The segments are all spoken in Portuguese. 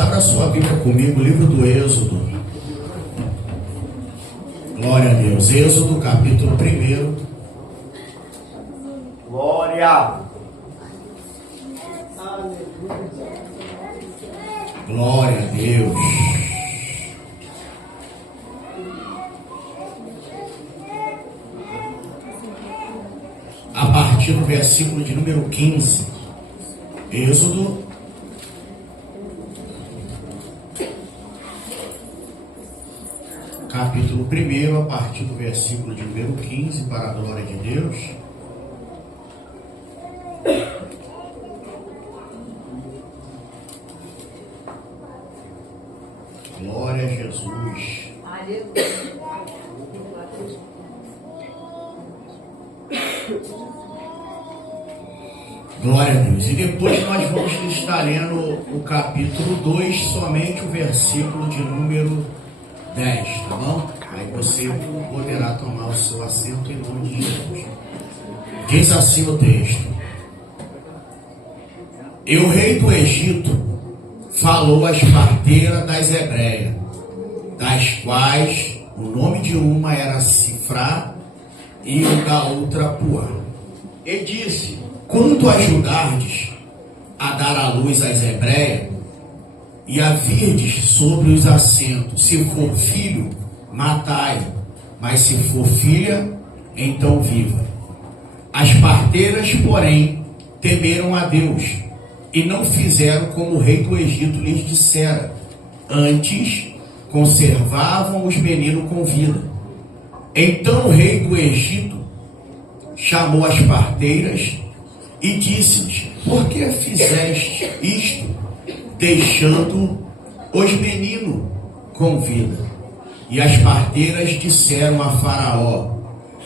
Abra sua Bíblia comigo, livro do Êxodo. Glória a Deus. Êxodo, capítulo 1. Glória. Glória a Deus. A partir do versículo de número 15. Êxodo, capítulo 1, a partir do versículo de número 15, para a glória de Deus. Glória a Jesus. Glória a Deus. E depois nós vamos estar lendo o capítulo 2, somente o versículo de número 10, tá bom? Aí você poderá tomar o seu assento em nome de Jesus. Diz assim o texto: E o rei do Egito falou às parteiras das hebreias, das quais o nome de uma era Sifrá e o da outra Puá. E disse: Quando ajudardes a dar à luz às hebreias, e a virdes sobre os assentos, se for filho, matai, mas se for filha, então viva. As parteiras, porém, temeram a Deus, e não fizeram como o rei do Egito lhes dissera, antes conservavam os meninos com vida. Então o rei do Egito chamou as parteiras e disse-lhes: Por que fizeste isto, deixando os meninos com vida? E as parteiras disseram a Faraó: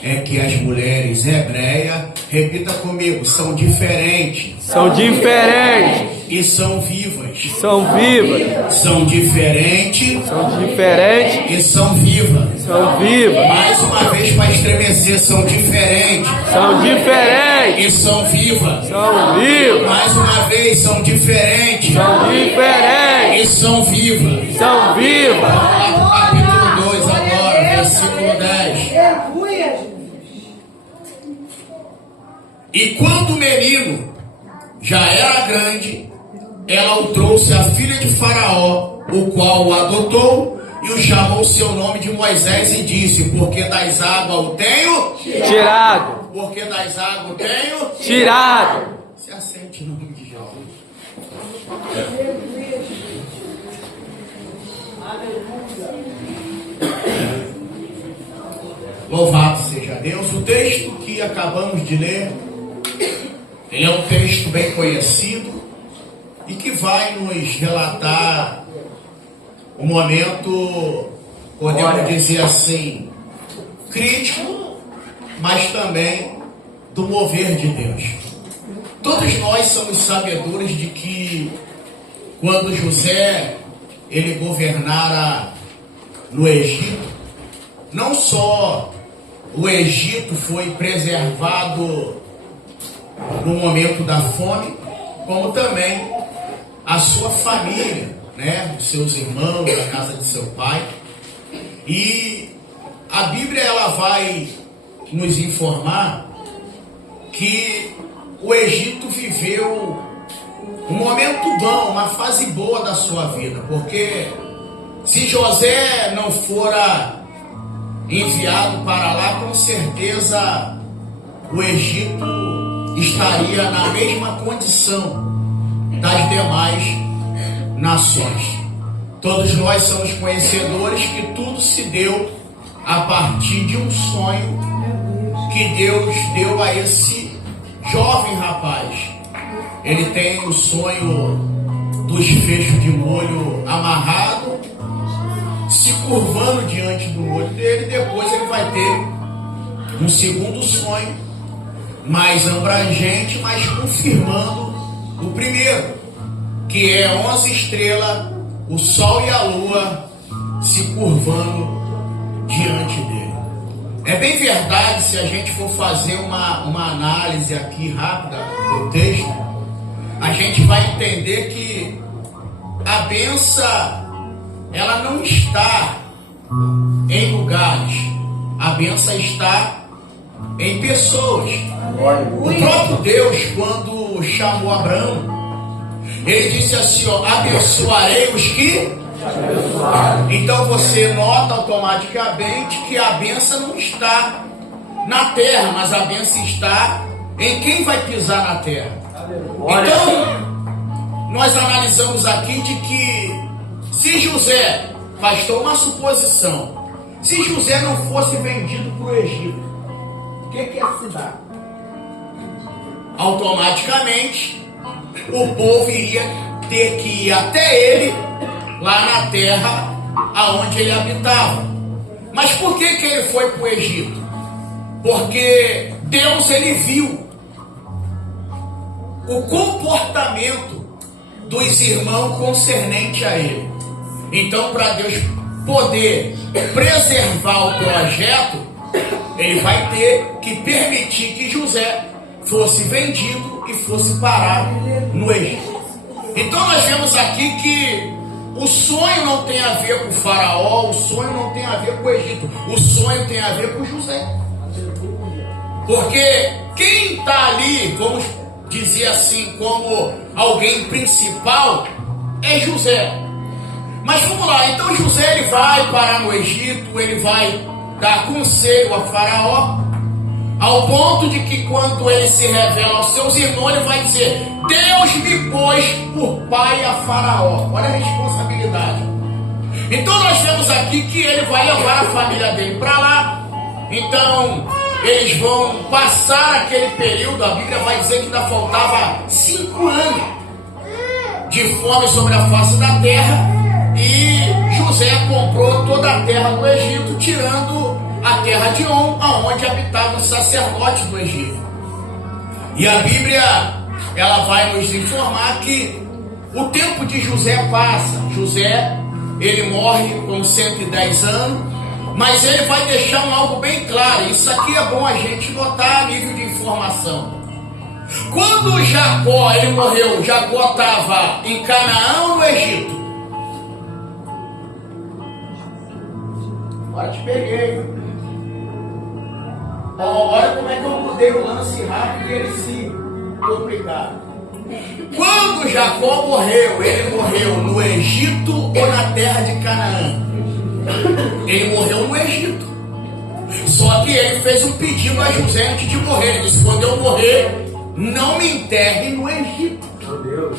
É que as mulheres hebreias, repita comigo, são diferentes. São diferentes. E são vivas. São vivas. São diferentes. São diferentes. E são vivas. São vivas. Mais uma vez para estremecer, são diferentes. São diferentes. E são vivas. São vivas. Mais uma vez, são diferentes. São diferentes. E são vivas. São vivas. Capítulo 2 agora, versículo 10. E quando o menino já era grande, ela o trouxe à filha de Faraó, o qual o adotou e o chamou seu nome de Moisés e disse: Porque das águas o tenho Tirado. Porque das águas o tenho Tirado. Se assente no nome de Jesus. Louvado seja Deus. O texto que acabamos de ler, ele é um texto bem conhecido e que vai nos relatar um momento, podemos dizer assim, crítico, mas também do mover de Deus. Todos nós somos sabedores de que quando José ele governara no Egito, não só o Egito foi preservado no momento da fome, como também a sua família, né, os seus irmãos, a casa de seu pai. E a Bíblia ela vai nos informar que o Egito viveu um momento bom, uma fase boa da sua vida, porque se José não fora enviado para lá, com certeza o Egito estaria na mesma condição das demais nações. Todos nós somos conhecedores que tudo se deu a partir de um sonho que Deus deu a esse jovem rapaz. Ele tem o sonho dos fechos de molho amarrado, se curvando diante do olho dele. Depois ele vai ter um segundo sonho, mais abrangente, mas confirmando o primeiro, que é 11 estrelas, o sol e a lua se curvando diante dele. É bem verdade, se a gente for fazer uma análise aqui rápida do texto, a gente vai entender que a bênção, ela não está em lugares, a bênção está em pessoas. O próprio Deus, quando chamou Abraão, ele disse assim, ó, abençoarei os que abençoarem. Então você nota automaticamente que a bênção não está na terra, mas a bênção está em quem vai pisar na terra. Então, nós analisamos aqui de que se José, pastor, uma suposição, se José não fosse vendido para o Egito, o que ia se dar? Automaticamente, o povo iria ter que ir até ele, lá na terra aonde ele habitava. Mas por que ele foi para o Egito? Porque Deus, ele viu o comportamento dos irmãos concernente a ele. Então, para Deus poder preservar o projeto, ele vai ter que permitir que José fosse vendido e fosse parar no Egito. Então nós vemos aqui que o sonho não tem a ver com o faraó, o sonho não tem a ver com o Egito, o sonho tem a ver com José. Porque quem está ali, vamos dizer assim, como alguém principal, é José. Mas vamos lá, então José ele vai parar no Egito, ele vai dar conselho a faraó, ao ponto de que quando ele se revela aos seus irmãos, ele vai dizer, Deus me pôs por pai a faraó. Olha a responsabilidade. Então nós vemos aqui que ele vai levar a família dele para lá. Então eles vão passar aquele período, a Bíblia vai dizer que ainda faltava 5 anos de fome sobre a face da terra. E José comprou toda a terra do Egito, tirando a terra de On, aonde habitava o sacerdote do Egito. E a Bíblia, ela vai nos informar que o tempo de José passa. José, ele morre com 110 anos, mas ele vai deixar algo bem claro. Isso aqui é bom a gente notar a nível de informação. Quando Jacó, ele morreu, Jacó estava em Canaã ou no Egito? Agora te peguei. Olha como é que eu mudei o lance rápido e ele se complicar. Quando Jacó morreu, ele morreu no Egito ou na terra de Canaã? Ele morreu no Egito. Só que ele fez um pedido a José antes de morrer. Ele disse, quando eu morrer, não me enterre no Egito. Meu Deus.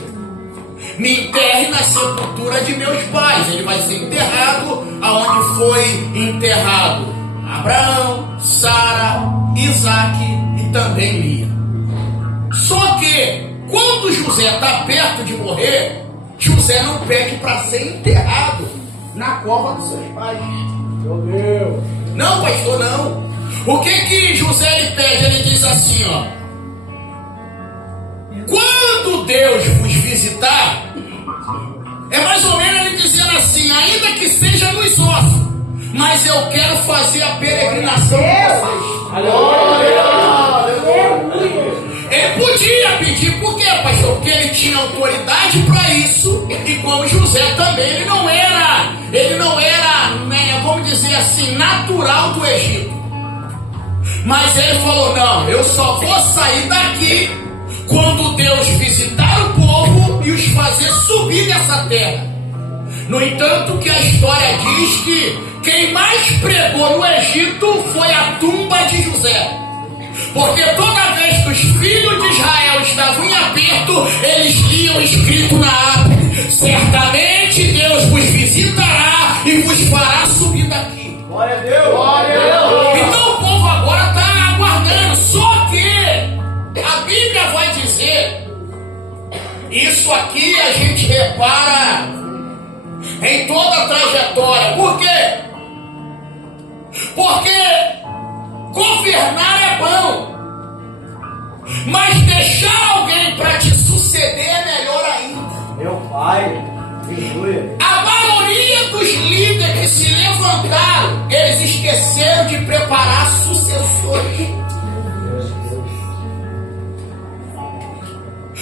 Me enterre na sepultura de meus pais. Ele vai ser enterrado aonde foi enterrado Abraão, Sara, Isaac e também Lia. Só que quando José está perto de morrer, José não pede para ser enterrado na cova dos seus pais. Meu Deus. Não, pastor, não. O que José ele pede? Ele diz assim, ó. Quando Deus vos visitar, é mais ou menos ele dizendo assim, ainda que seja nos ossos, mas eu quero fazer a peregrinação com vocês. Ele podia pedir, por quê, pastor? Porque ele tinha autoridade para isso, e como José também, ele não era, né, vamos dizer assim, natural do Egito. Mas ele falou, não, eu só vou sair daqui quando Deus visitar o povo e os fazer subir dessa terra. No entanto, que a história diz que quem mais pregou no Egito foi a tumba de José. Porque toda vez que os filhos de Israel estavam em aperto, eles liam escrito na árvore, certamente Deus vos visitará e vos fará subir daqui. Glória a Deus! Glória a Deus! Então o povo agora está aguardando. Só que a Bíblia vai dizer, isso aqui a gente repara em toda a trajetória. Por quê? Porque governar é bom, mas deixar alguém para te suceder é melhor ainda. Meu pai, a maioria dos líderes que se levantaram, eles esqueceram de preparar sucessores.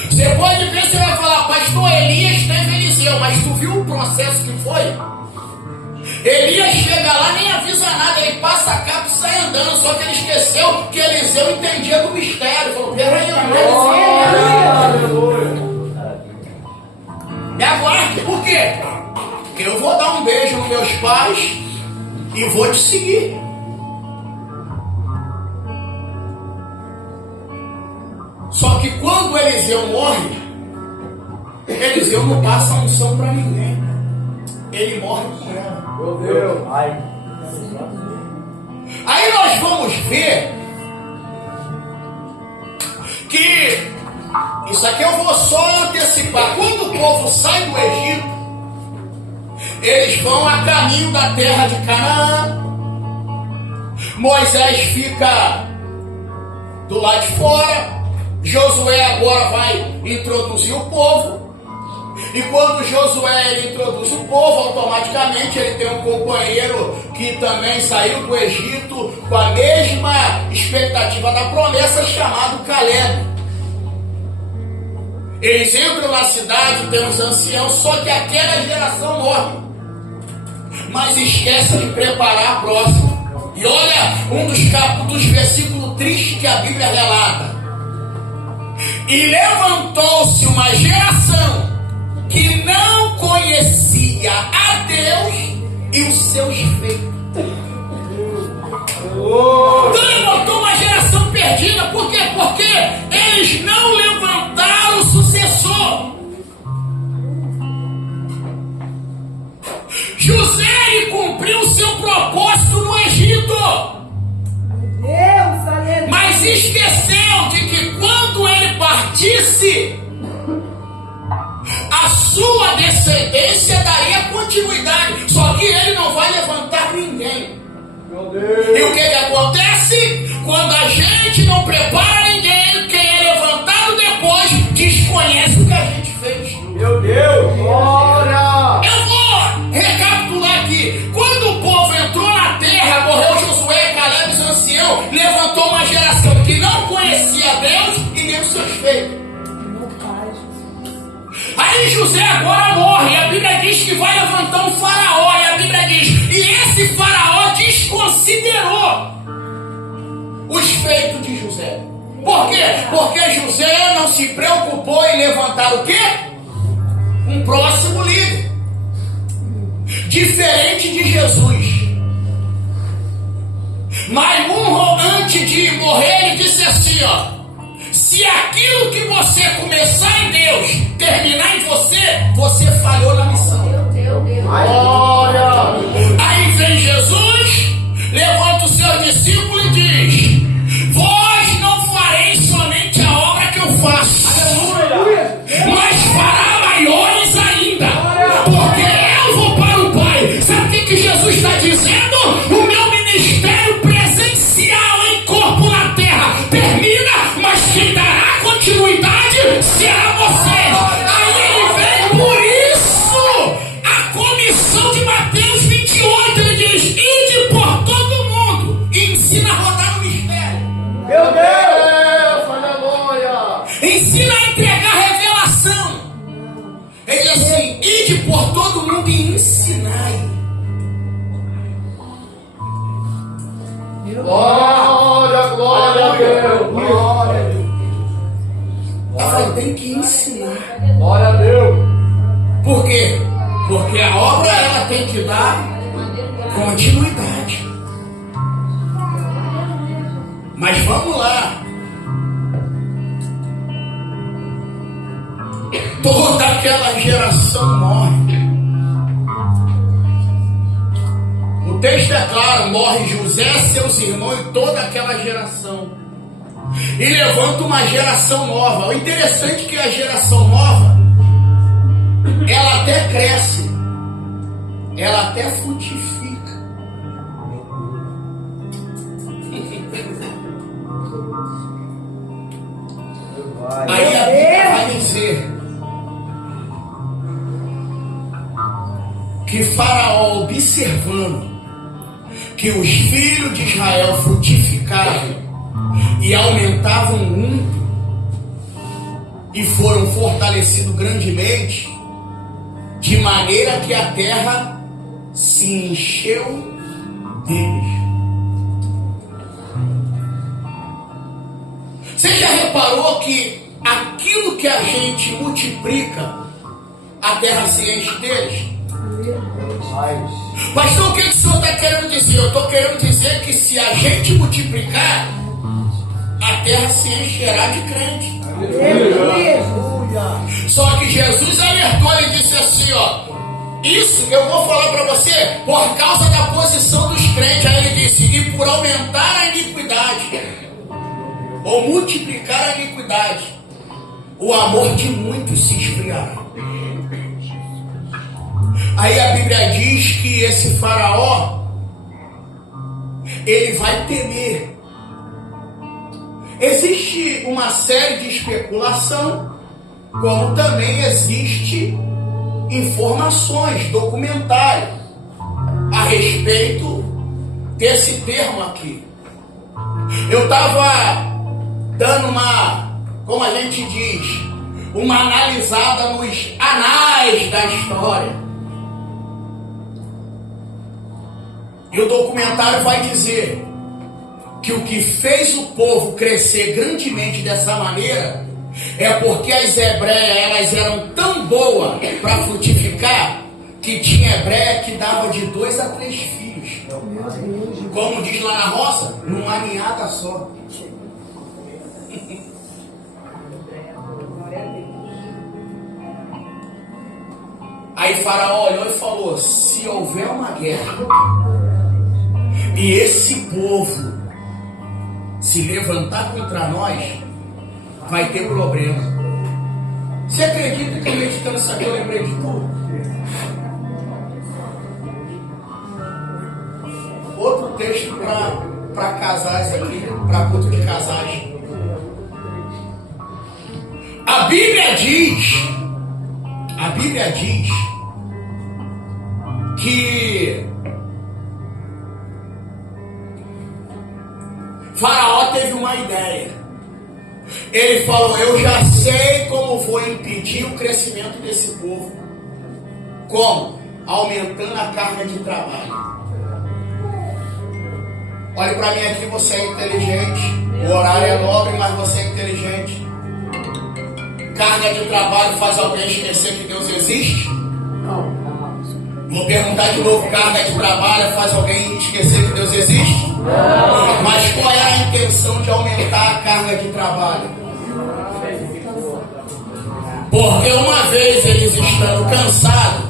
Você pode ver você vai falar, pastor, Elias teve Eliseu, mas tu viu o processo que foi? Elias chega lá, nem avisa nada, ele passa a capa e sai andando, só que ele esqueceu que Eliseu entendia do mistério. Falou, peraí, me aguarde, por quê? Porque eu vou dar um beijo nos meus pais e vou te seguir. Só que quando Eliseu morre, Eliseu não passa a unção para ninguém. Ele morre com ela. Meu Deus. Aí nós vamos ver que isso aqui eu vou só antecipar. Quando o povo sai do Egito, eles vão a caminho da terra de Canaã. Moisés fica do lado de fora. Josué agora vai introduzir o povo. E quando Josué ele introduz o povo, automaticamente ele tem um companheiro que também saiu do Egito com a mesma expectativa da promessa, chamado Caleb. Eles entram na cidade, tem os anciãos, só que aquela geração morre, mas esquece de preparar a próxima. E olha um dos versículos tristes que a Bíblia relata. E levantou-se uma geração que não conhecia a Deus e os seus feitos. Então levantou uma geração perdida. Por quê? Porque eles não levantaram o sucessor. José ele cumpriu o seu propósito no Egito. Mas esqueceu de que quando ele partisse, a sua descendência daria continuidade. Só que ele não vai levantar ninguém. Meu Deus. E o que acontece? Quando a gente não prepara ninguém, quem é levantado depois desconhece o que a gente fez. Meu Deus. Glória. Eu vou recapitular aqui. Quando o povo entrou na terra, morreu Josué, Caleb e os anciãos, levantou uma geração que não conhecia Deus e nem os seus feitos. Aí José agora morre, e a Bíblia diz que vai levantar um faraó, e a Bíblia diz, e esse faraó desconsiderou os feitos de José. Por quê? Porque José não se preocupou em levantar o quê? Um próximo líder. Diferente de Jesus. Mas antes de morrer, ele disse assim, ó. Se aquilo que você começar em Deus terminar em você, você falhou na missão. Glória. Aí vem Jesus, levanta o seu discípulo e diz: vós não fareis somente a obra que eu faço, mas fará maiores ainda, porque eu vou para o Pai. Sabe o que Jesus está dizendo? O meu ministério presencial em corpo na terra termina, mas quem dará continuidade será vocês. Aí ele vem, por isso, a comissão de Mateus 28, ele diz: ide por todo mundo e ensina a rodar no mistério. Meu Deus. Aleluia. Ensina a entregar revelação. Ele diz assim: ide por todo mundo e ensinai. Glória, glória a Deus. Glória a Deus. Ela falou, tem que ensinar. Glória a Deus. Por quê? Porque a obra ela tem que dar continuidade. Mas vamos lá. Toda aquela geração morre. O texto é claro, morre José, seus irmãos e toda aquela geração. E levanta uma geração nova. O interessante é que a geração nova, ela até cresce, ela até frutifica. Aí a Bíblia vai dizer que Faraó, observando que os filhos de Israel frutificavam e aumentavam muito, e foram fortalecidos grandemente, de maneira que a terra se encheu deles. Você já reparou que aquilo que a gente multiplica, a terra se enche deles? Pastor, o que o senhor está querendo dizer? Eu estou querendo dizer que se a gente multiplicar, a terra se encherá de crente. Só que Jesus alertou e disse assim, isso eu vou falar para você por causa da posição dos crentes. Aí ele disse, e por aumentar a iniquidade, ou multiplicar a iniquidade, o amor de muitos se esfriará. Aí a Bíblia diz que esse faraó, ele vai temer. Existe uma série de especulação, como também existe informações, documentário a respeito desse termo aqui. Eu estava dando como a gente diz, uma analisada nos anais da história. E o documentário vai dizer que o que fez o povo crescer grandemente dessa maneira é porque as hebreias, elas eram tão boas para frutificar que tinha hebreia que dava de 2 a 3 filhos. Como diz lá na roça, numa ninhada só. Aí Faraó olhou e falou, se houver uma guerra e esse povo se levantar contra nós, vai ter problema. Você acredita que meditando isso aqui eu lembrei de tudo? Outro texto para casais aqui, para culto de casais. A Bíblia diz que Faraó teve uma ideia. Ele falou, eu já sei como vou impedir o crescimento desse povo. Como? Aumentando a carga de trabalho. Olhe para mim aqui, você é inteligente. O horário é nobre, mas você é inteligente. Carga de trabalho faz alguém esquecer que Deus existe? Não. Vou perguntar de novo, carga de trabalho faz alguém esquecer que Deus existe? Não. Mas qual é a intenção de aumentar a carga de trabalho? Porque uma vez eles estando cansados,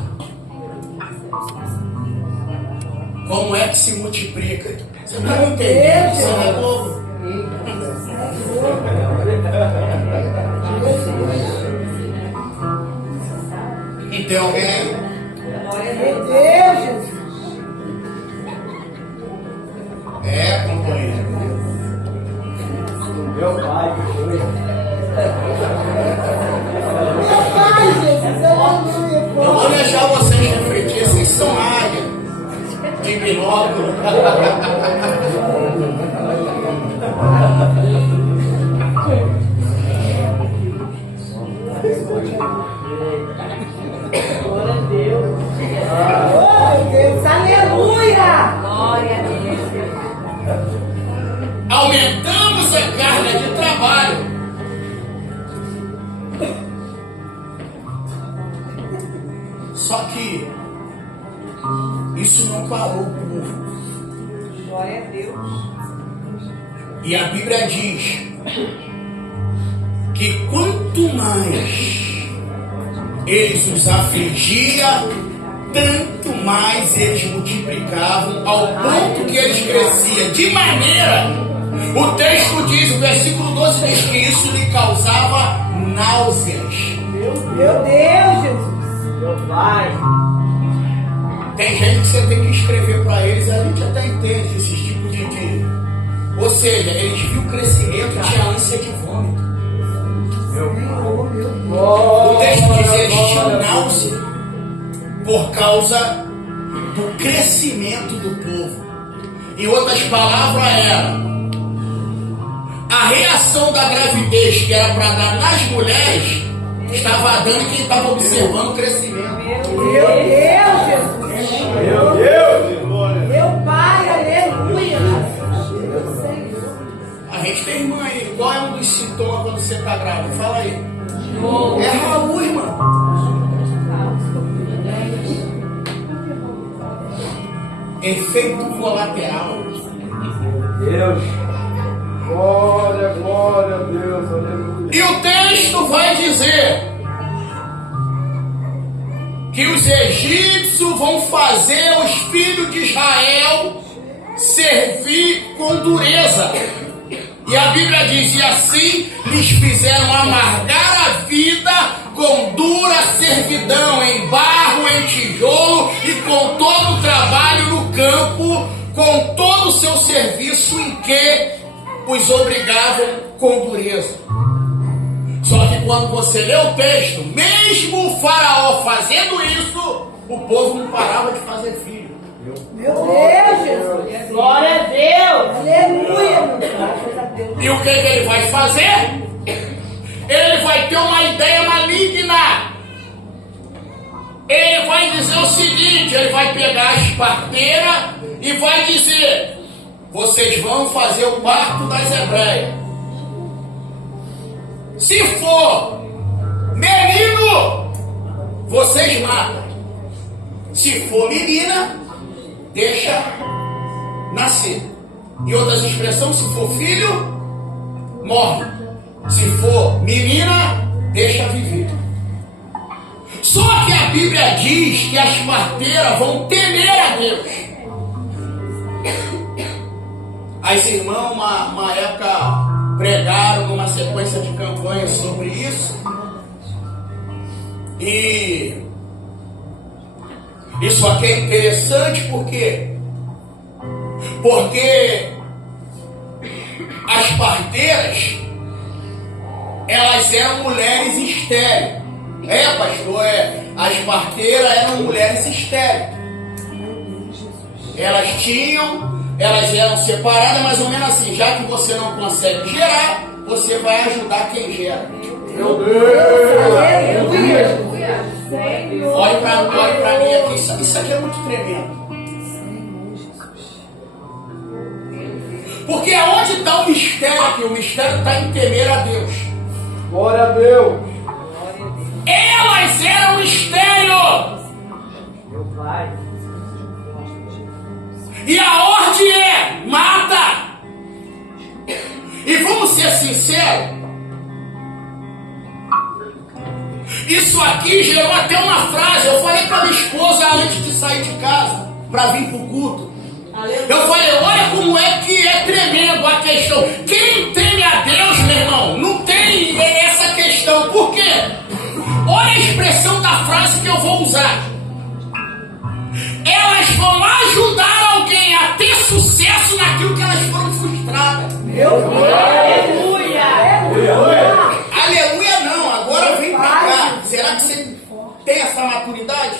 como é que se multiplica? Você não entende? Você não é bobo? E tem alguém? Glória a Deus, Jesus. Companheiro. Meu pai. Meu pai, Jesus, aleluia. Eu vou deixar vocês refletir, vocês são águia de binóculo. Glória a Deus. Oh, Deus, aleluia. Glória a Deus. Aumentamos a carga de trabalho. Só que isso não parou o povo. Glória a Deus. E a Bíblia diz que quanto mais eles os afligiam, tanto mais eles multiplicavam, ao ponto que eles cresciam de maneira, o texto diz, o versículo 12 diz que isso lhe causava náuseas. Meu Deus, Jesus. Meu pai. Tem gente que você tem que escrever para eles, a gente até entende esses tipos de... Ou seja, eles viram o crescimento e tinha ânsia de vômito. O texto diz que eles tinham náusea por causa do crescimento do povo. Em outras palavras, era a reação da gravidez que era para dar nas mulheres, estava dando e quem estava observando o crescimento. Meu Deus, Jesus. Meu Deus, glória. Meu Pai, aleluia. A gente tem irmã aí, qual é um dos sintomas quando você está grávida? Fala aí. É Raul, irmão. Efeito colateral. Deus. Glória, glória a Deus, aleluia. E o texto vai dizer que os egípcios vão fazer os filhos de Israel servir com dureza. E a Bíblia diz, e assim lhes fizeram amargar a vida com dura servidão, em barro, em tijolo, e com todo o trabalho no campo, com todo o seu serviço em que os obrigavam com dureza. Só que quando você lê o texto, mesmo o faraó fazendo isso, o povo não parava de fazer filho. Meu Deus, Jesus. Glória a Deus. Aleluia, meu Deus. E o que ele vai fazer? Ele vai ter uma ideia maligna. Ele vai dizer o seguinte, ele vai pegar as parteiras e vai dizer, vocês vão fazer o parto das hebreias. Se for menino, vocês matam. Se for menina, deixa nascer. Em outras expressões, se for filho, morre. Se for menina, deixa viver. Só que a Bíblia diz que as parteiras vão temer a Deus. As irmãs, uma época, pregaram numa sequência de campanhas sobre isso. E isso aqui é interessante porque as parteiras, elas eram mulheres estéreis. Pastor, as parteiras eram mulheres estéreis. Elas eram separadas mais ou menos assim, já que você não consegue gerar, você vai ajudar quem gera. Meu Deus. Aleluia. Olhe para mim aqui, isso aqui é muito tremendo. Porque aonde está o mistério aqui? O mistério está em temer a Deus. Glória a Deus. Elas eram estéreo. Meu Pai. E a ordem é, mata. E vamos ser sinceros, isso aqui gerou até uma frase. Eu falei para minha esposa antes de sair de casa, para vir para o culto. Eu falei, olha como é que é tremendo a questão. Quem teme a Deus, meu irmão, não tem essa questão. Por quê? Olha a expressão da frase que eu vou usar. Elas vão ajudar alguém a ter sucesso naquilo que elas foram frustradas. Meu Deus. Aleluia. Aleluia não, agora vem pra cá. Será que você tem essa maturidade?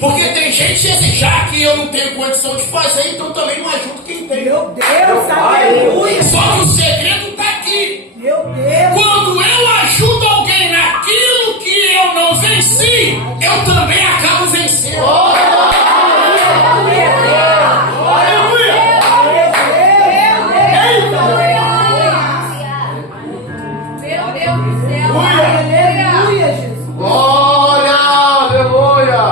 Porque tem gente assim, já que eu não tenho condição de fazer, então também não ajudo quem tem. Meu Deus, aleluia. Só que o segredo está aqui. Meu Deus. Quando eu ajudo alguém naquilo que eu não venci, eu também acabo vencendo. Meu Deus do céu. Aleluia, Jesus. Glória, aleluia.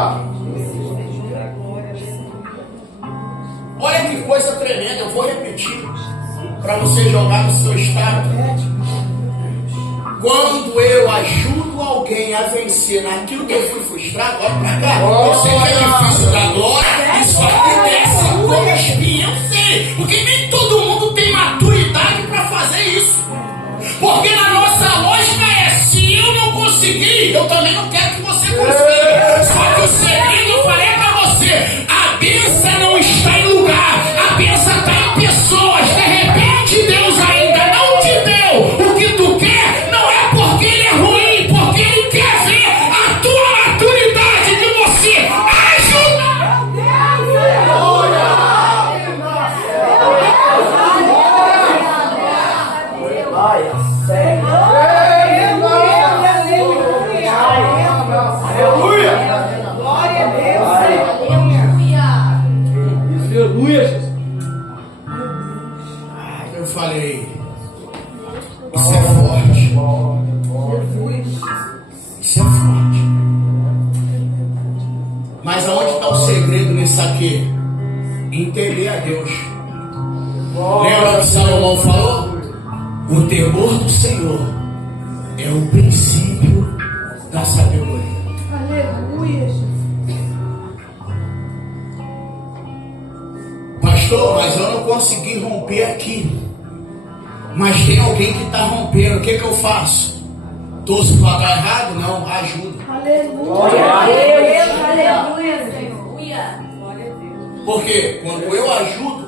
Olha que coisa tremenda, eu vou repetir para você jogar no seu estado. Quando eu ajudo alguém a vencer naquilo que eu fui frustrado, olha pra cá, eu sei que é difícil dar glória, isso aqui desce como espinha, eu sei, porque nem todo mundo tem maturidade para fazer isso. Porque na nossa lógica é, se eu não conseguir, eu também não quero que você consiga. Só que o segredo eu falei pra você, a bênção não está em lugar, a bênção está em pessoas. De repente Deus ainda não te deu o que tu quer, não é porque ele é ruim, porque ele quer ver a tua maturidade de você ajudar. Aleluia, Jesus. Eu falei, isso é forte. Isso é forte. Mas aonde está o segredo nisso aqui? Em temer a Deus. Lembra que Salomão falou? O temor do Senhor é o princípio da sabedoria. Aleluia, Jesus. Pastor, mas eu não consegui romper aqui. Mas tem alguém que está rompendo. O que eu faço? Torço para dar errado? Não, ajuda. Aleluia. Aleluia, Senhor. Porque quando eu ajudo,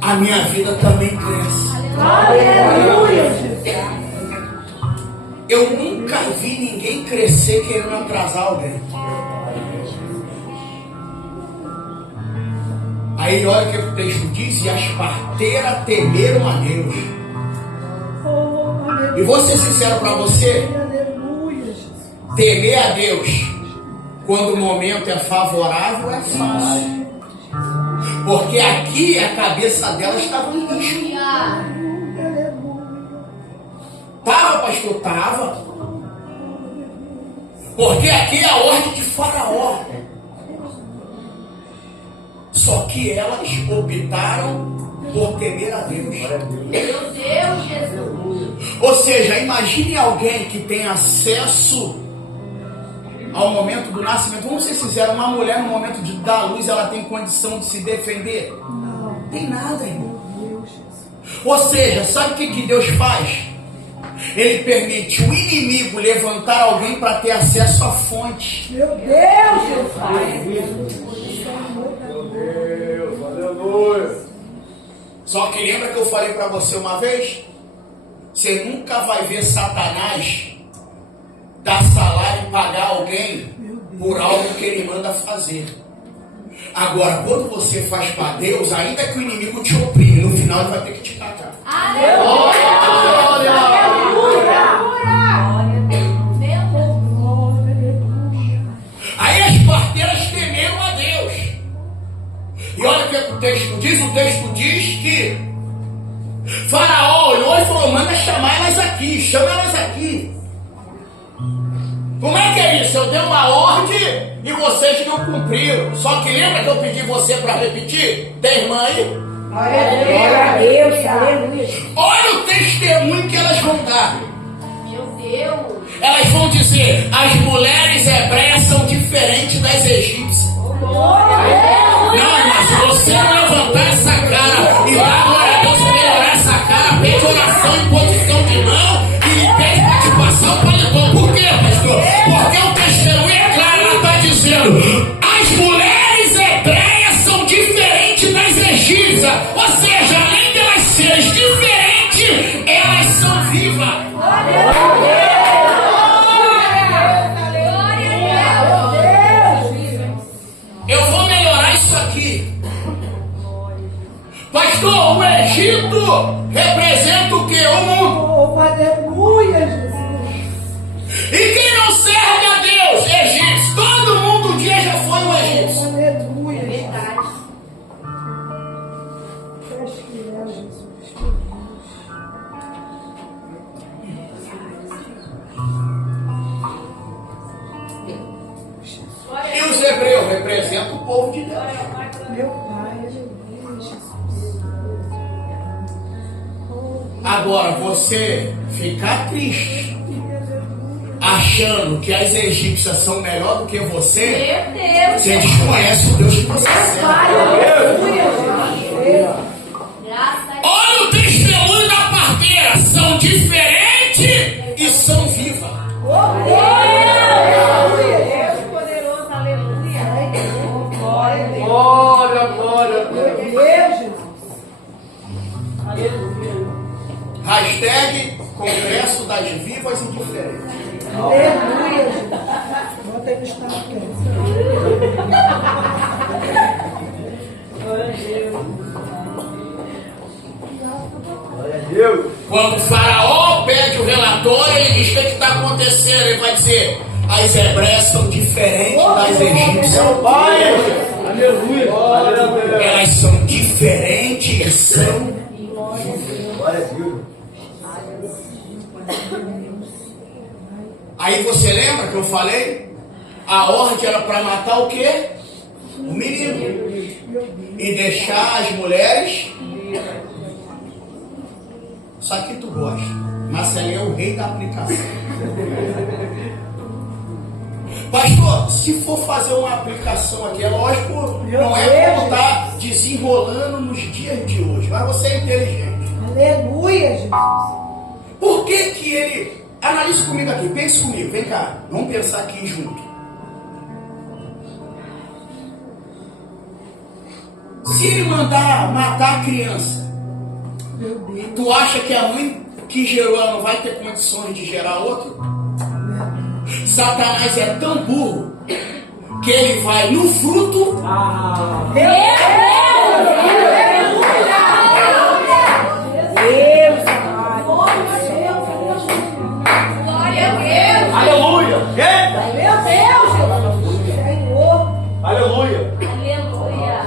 a minha vida também cresce. Aleluia, Jesus. Eu nunca vi ninguém crescer querendo atrasar alguém. Aí olha o que o texto diz: e as parteiras temeram a Deus. E vou ser sincero para você, temer a Deus quando o momento é favorável é fácil. Porque aqui a cabeça dela estava no lixo. Estava, pastor? Estava. Porque aqui é a ordem de Faraó. Só que elas optaram por temer a Deus. Meu Deus, Jesus. Ou seja, imagine alguém que tem acesso ao momento do nascimento. Vamos ser sinceros, uma mulher no momento de dar à luz, ela tem condição de se defender? Não tem nada, irmão. Ou seja, sabe o que Deus faz? Ele permite o inimigo levantar alguém para ter acesso à fonte. Meu Deus, Jesus. Deus, aleluia. Só que lembra que eu falei para você uma vez? Você nunca vai ver Satanás dar salário e pagar alguém por algo que ele manda fazer. Agora, quando você faz para Deus, ainda que o inimigo te oprime, no final ele vai ter que te tacar. Aleluia. Aí as parteiras temeram a Deus. E olha o que o texto diz. O texto diz que Faraó olhou e falou: manda chamar elas aqui, chama elas aqui. Como é que é isso? Eu dei uma ordem e vocês não cumpriram. Só que lembra que eu pedi você para repetir? Tem irmã aí? Glória a Deus, aleluia. Olha o testemunho que elas vão dar. Meu Deus. Elas vão dizer: as mulheres hebreias são diferentes das egípcias. Não, mas se você não levantar essa cara e dar glória a Deus, melhorar essa cara, pede oração em posição de mão e pede para te passar o paletó. Por quê, pastor? Porque o testemunho é claro, ela está dizendo: as mulheres hebreias são diferentes das egípcias. Ou seja, além de elas serem diferentes, elas são vivas. Eu vou melhorar isso aqui. Pastor, o Egito representa o que? O mundo. Aleluia, Jesus. E quem não serve a Deus? Egípcio. Todo mundo um dia já foi um egípcio. Aleluia. Verdade. Acho que é Jesus. E os hebreus representam o povo de Deus. Meu Pai, aleluia, Jesus. Agora, você ficar triste, achando que as egípcias são melhor do que você, Meu Deus. você desconhece o Deus que você serve. Aleluia, Jesus. Graças a Deus. Olha o testemunho da parteira. São diferentes e são vivas. Aleluia, Deus poderoso, aleluia. Glória a Deus. Glória, glória a Deus. Deus, Jesus. Aleluia. Hashtag Congresso das Vivas e Diferentes. Aleluia, Jesus. Bota aí no estado. Glória a Deus. Glória a Deus. Quando o faraó pede o relatório, ele diz: o que está acontecendo? Ele vai dizer: as hebreias são diferentes das egípcias. Pai, Aleluia. Glória a Deus. Elas são diferentes, são. Glória a Deus. Aí você lembra que eu falei? A ordem era para matar o quê? O menino. E deixar as mulheres. Só que tu gosta. Marcelinho é o rei da aplicação. Pastor, se for fazer uma aplicação aqui, é lógico, não é como está desenrolando nos dias de hoje, mas você é inteligente. Aleluia, Jesus. Por que que ele... Analise comigo aqui, pense comigo, vem cá, vamos pensar aqui junto. Se ele mandar matar a criança, tu acha que a mãe que gerou ela não vai ter condições de gerar outro? Satanás é tão burro que ele vai no fruto. Glória a Deus. Aleluia. Meu Deus, Jesus. Senhor. Aleluia. Aleluia.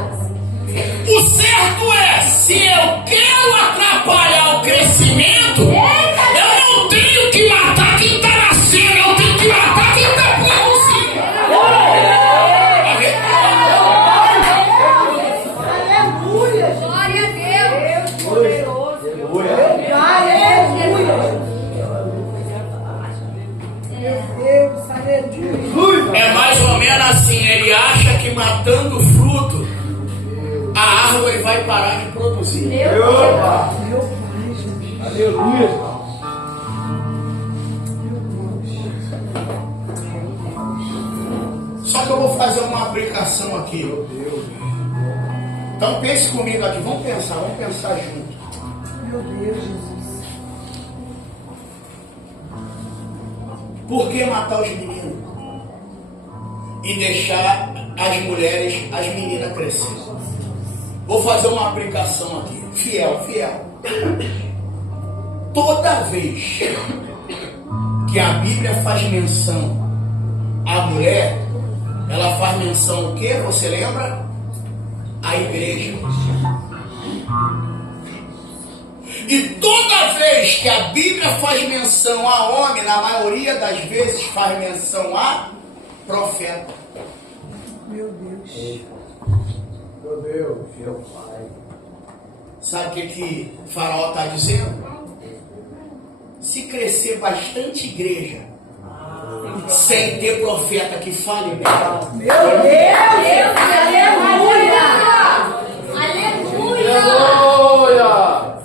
O certo é, se eu quero atrapalhar o crescimento, eu não tenho que matar quem está nascendo, eu tenho que matar quem está produzindo. Aleluia. Glória a Deus. Deus poderoso. Aleluia. Aleluia. Meu Deus, aleluia. É mais ou menos assim, ele acha que matando o fruto, a árvore vai parar de produzir. Meu Meu Pai, Jesus. Aleluia. Só que eu vou fazer uma aplicação aqui. Então pense comigo aqui, vamos pensar junto. Meu Deus, Jesus. Por que matar os meninos? E deixar as mulheres, as meninas crescer? Vou fazer uma aplicação aqui. Fiel. Toda vez que a Bíblia faz menção à mulher, ela faz menção o quê? Você lembra? A igreja. E toda vez que a Bíblia faz menção a homem, na maioria das vezes faz menção a profeta. Meu Deus. Meu Deus. Meu Pai. Sabe o que Faraó está dizendo? Se crescer bastante igreja, sem ter profeta que fale nela, Meu Deus. Aleluia. Aleluia. Aleluia.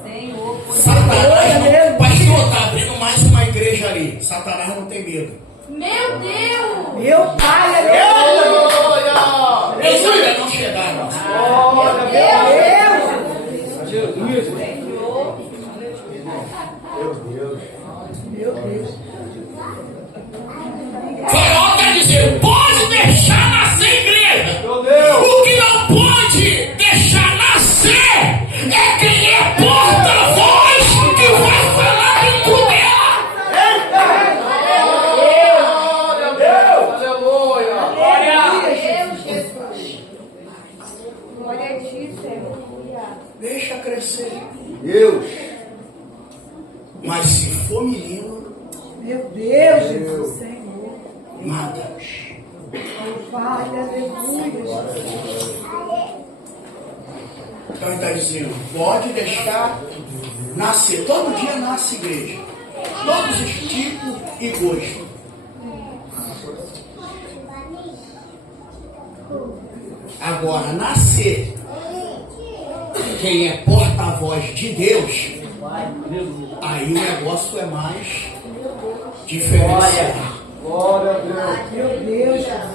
Senhor. Satanás não... Pastor, está abrindo mais uma igreja ali. Satanás não tem medo. Meu Deus. Meu Pai, aleluia. Aleluia. Eles ainda não chegaram. Glória a Deus. Aleluia. Meu Deus. Faraó está dizendo, pode deixar nascer igreja. Meu Deus. O que não pode deixar nascer é quem é porta-voz que vai falar dentro dela. Glória a Deus. Aleluia. Glória a Deus, Jesus. Glória a ti, Senhor. Deixa crescer. Deus. Mas se for menino, Meu Deus, Jesus, Senhor. mata. Oh, Pai, aleluia, Jesus. Então ele está dizendo, pode deixar nascer. Todo dia nasce igreja. Todos os tipos e gostos. Agora, nascer quem é porta-voz de Deus, aí o negócio é mais diferenciado. Glória a Deus. Meu Deus, Jesus.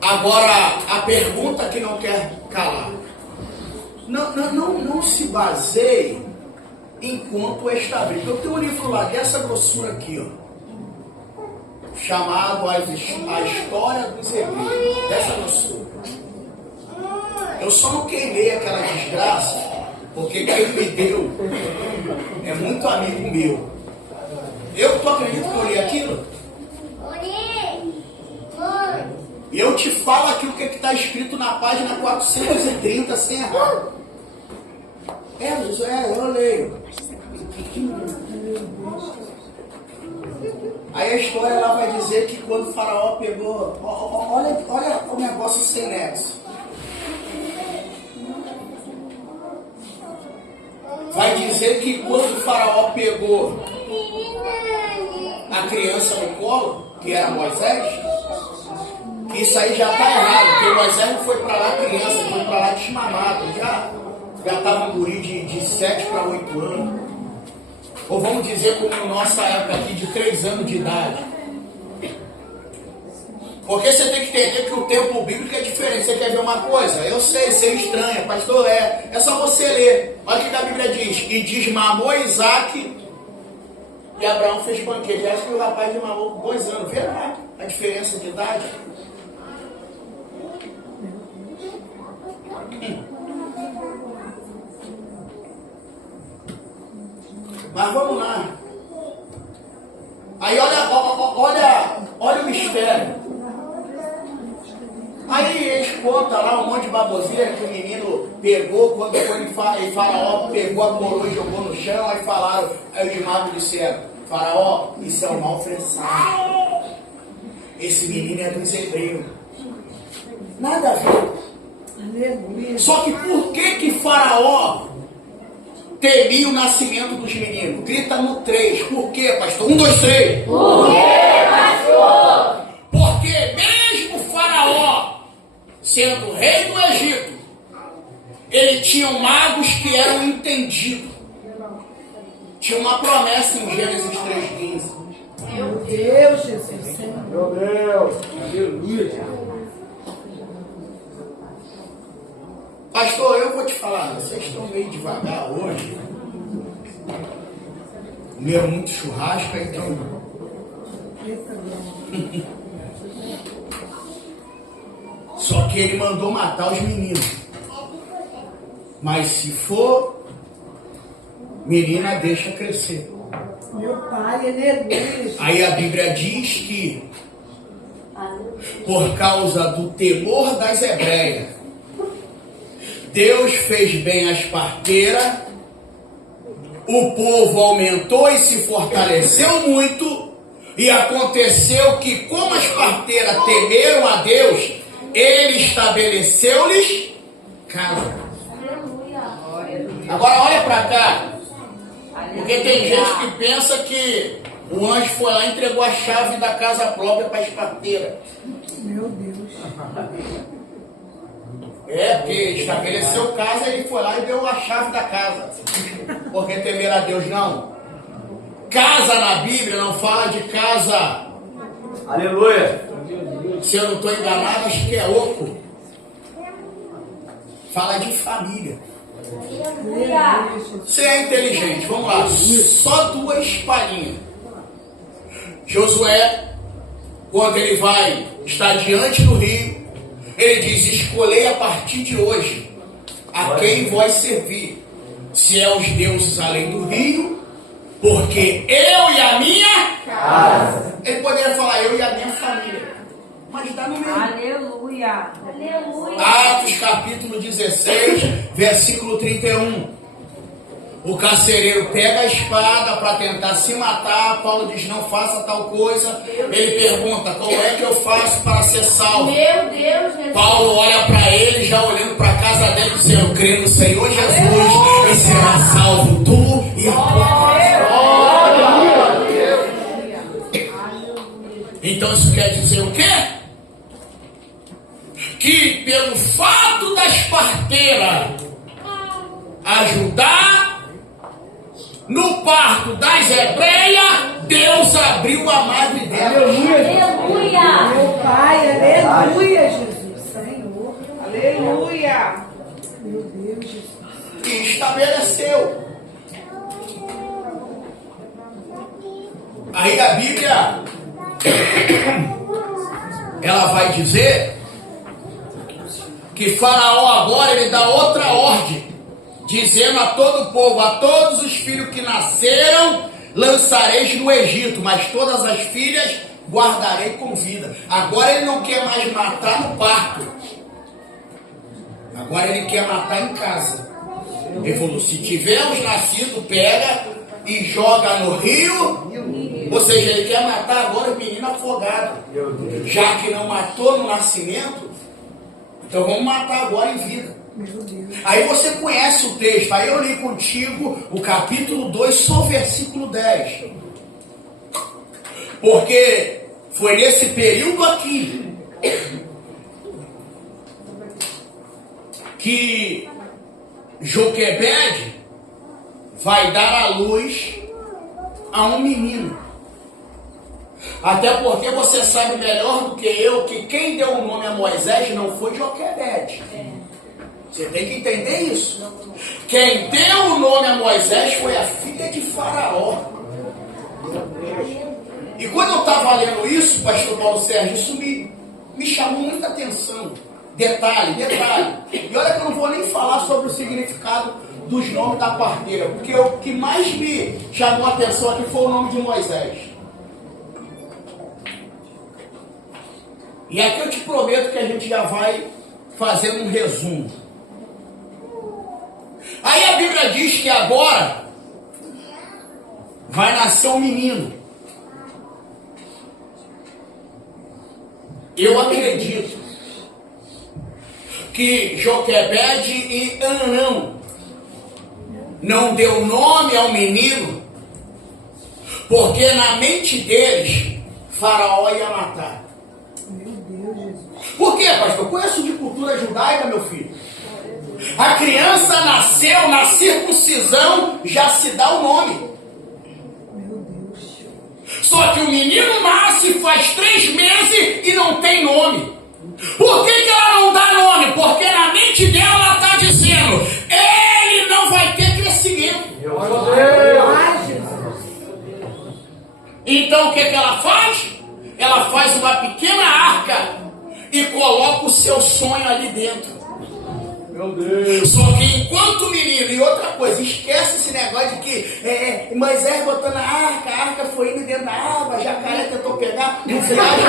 Agora, a pergunta que não quer calar. Não se baseie enquanto está bíblico. Eu tenho um livro lá dessa grossura aqui, ó, chamado A História dos Hebreus, dessa grossura. Eu só não queimei aquela desgraça, porque quem me deu é muito amigo meu. Tu acredita que eu li aquilo? E eu te falo aqui o que está escrito na página 430, sem errar. Eu leio. Aí a história lá vai dizer que quando o faraó pegou... Olha o negócio sem nexo. Vai dizer que quando o faraó pegou a criança no colo, que era Moisés, que isso aí já está errado, porque Moisés não foi para lá criança, foi para lá desmamado, já estava um guri de 7 para 8 anos. Ou vamos dizer como na nossa época aqui, de 3 anos de idade. Porque você tem que entender que o tempo bíblico é diferente. Você quer ver uma coisa? Eu sei, você estranha, pastor, é só você ler. Olha o que a Bíblia diz. E desmamou Isaac e Abraão fez banquete. Acho que o rapaz desmamou com 2 anos. Vê lá a diferença de idade. Mas vamos lá. Aí olha o mistério. Aí eles contam lá um monte de baboseira que o menino pegou quando foi em Faraó, pegou a coroa e jogou no chão. Aí falaram, aí os magos disseram, Faraó, isso é um mal fressado. Esse menino é dos hebreus. Nada a ver. Só que por que Faraó temia o nascimento dos meninos? Grita no 3. Por quê, pastor? 1, 2, 3. Por quê, pastor? Porque mesmo Faraó, sendo rei do Egito, ele tinha magos que eram entendidos. Tinha uma promessa em Gênesis 3,15. Meu Deus, Jesus. Meu Deus. Aleluia. Pastor, eu vou te falar, vocês estão meio devagar hoje. Comeram muito churrasco, então. Só que ele mandou matar os meninos. Mas se for menina, deixa crescer. Meu pai, aleluia. Aí a Bíblia diz que por causa do temor das hebreias, Deus fez bem as parteiras, o povo aumentou e se fortaleceu muito, e aconteceu que, como as parteiras temeram a Deus, Ele estabeleceu-lhes casa. Agora olha para cá, porque tem gente que pensa que o anjo foi lá e entregou a chave da casa própria para as parteiras. Meu Deus. Porque estabeleceu casa, ele foi lá e deu a chave da casa. Porque temer a Deus não. Casa na Bíblia não fala de casa. Aleluia. Se eu não estou enganado, acho que é oco. Fala de família. Você é inteligente, vamos lá. Só 2 palhinhas. Josué, quando ele vai estar diante do rio, ele diz, escolhei a partir de hoje a quem vós servir, se é os deuses além do rio, porque eu e a minha casa. Ele poderia falar eu e a minha família, mas está no meio. Aleluia. Aleluia. Atos capítulo 16, versículo 31. O carcereiro pega a espada para tentar se matar. Paulo diz, não faça tal coisa. Ele pergunta, como é que eu faço para ser salvo? Meu Deus, Jesus. Paulo olha para ele, já olhando para a casa dele, dizendo, eu creio no Senhor Jesus, e será salvo tu e a tua casa. Então isso quer dizer o quê? Que pelo fato das parteiras ajudar no parto das hebreias, Deus abriu a madre dela. Aleluia. Meu pai, aleluia, Jesus. Senhor. Aleluia. Meu Deus, Jesus. E estabeleceu. Aí a Bíblia, ela vai dizer que Faraó agora ele dá outra ordem, dizendo a todo o povo, a todos os filhos que nasceram, lançareis no Egito, mas todas as filhas guardarei com vida. Agora ele não quer mais matar no parto. Agora ele quer matar em casa. Ele falou, se tivermos nascido, pega e joga no rio. Ou seja, ele quer matar agora o menino afogado. Já que não matou no nascimento, então vamos matar agora em vida. Aí você conhece o texto. Aí eu li contigo o capítulo 2, só o versículo 10. Porque foi nesse período aqui que Joquebede vai dar à luz a um menino. Até porque você sabe melhor do que eu que quem deu o nome a Moisés não foi Joquebede. Você tem que entender isso. Quem deu o nome a Moisés foi a filha de Faraó. E quando eu estava lendo isso, pastor Paulo Sérgio, isso me chamou muita atenção. Detalhe. E olha que eu não vou nem falar sobre o significado dos nomes da parteira, porque o que mais me chamou a atenção aqui foi o nome de Moisés. E aqui eu te prometo que a gente já vai fazendo um resumo. Aí a Bíblia diz que agora vai nascer um menino. Eu acredito que Joquebede e Anão não deu nome ao menino porque na mente deles Faraó ia matar. Por quê, pastor? Eu conheço de cultura judaica, meu filho. A criança nasceu, na circuncisão já se dá o nome. Só que o menino nasce faz 3 meses e não tem nome. Por que ela não dá nome? Porque na mente dela ela está dizendo, ele não vai ter crescimento. Então o que ela faz? Ela faz uma pequena arca e coloca o seu sonho ali dentro. Meu Deus. Só que enquanto o menino, e outra coisa, esquece esse negócio de que Moisés botando a arca foi indo dentro da água, jacaré tentou pegar, não viaja,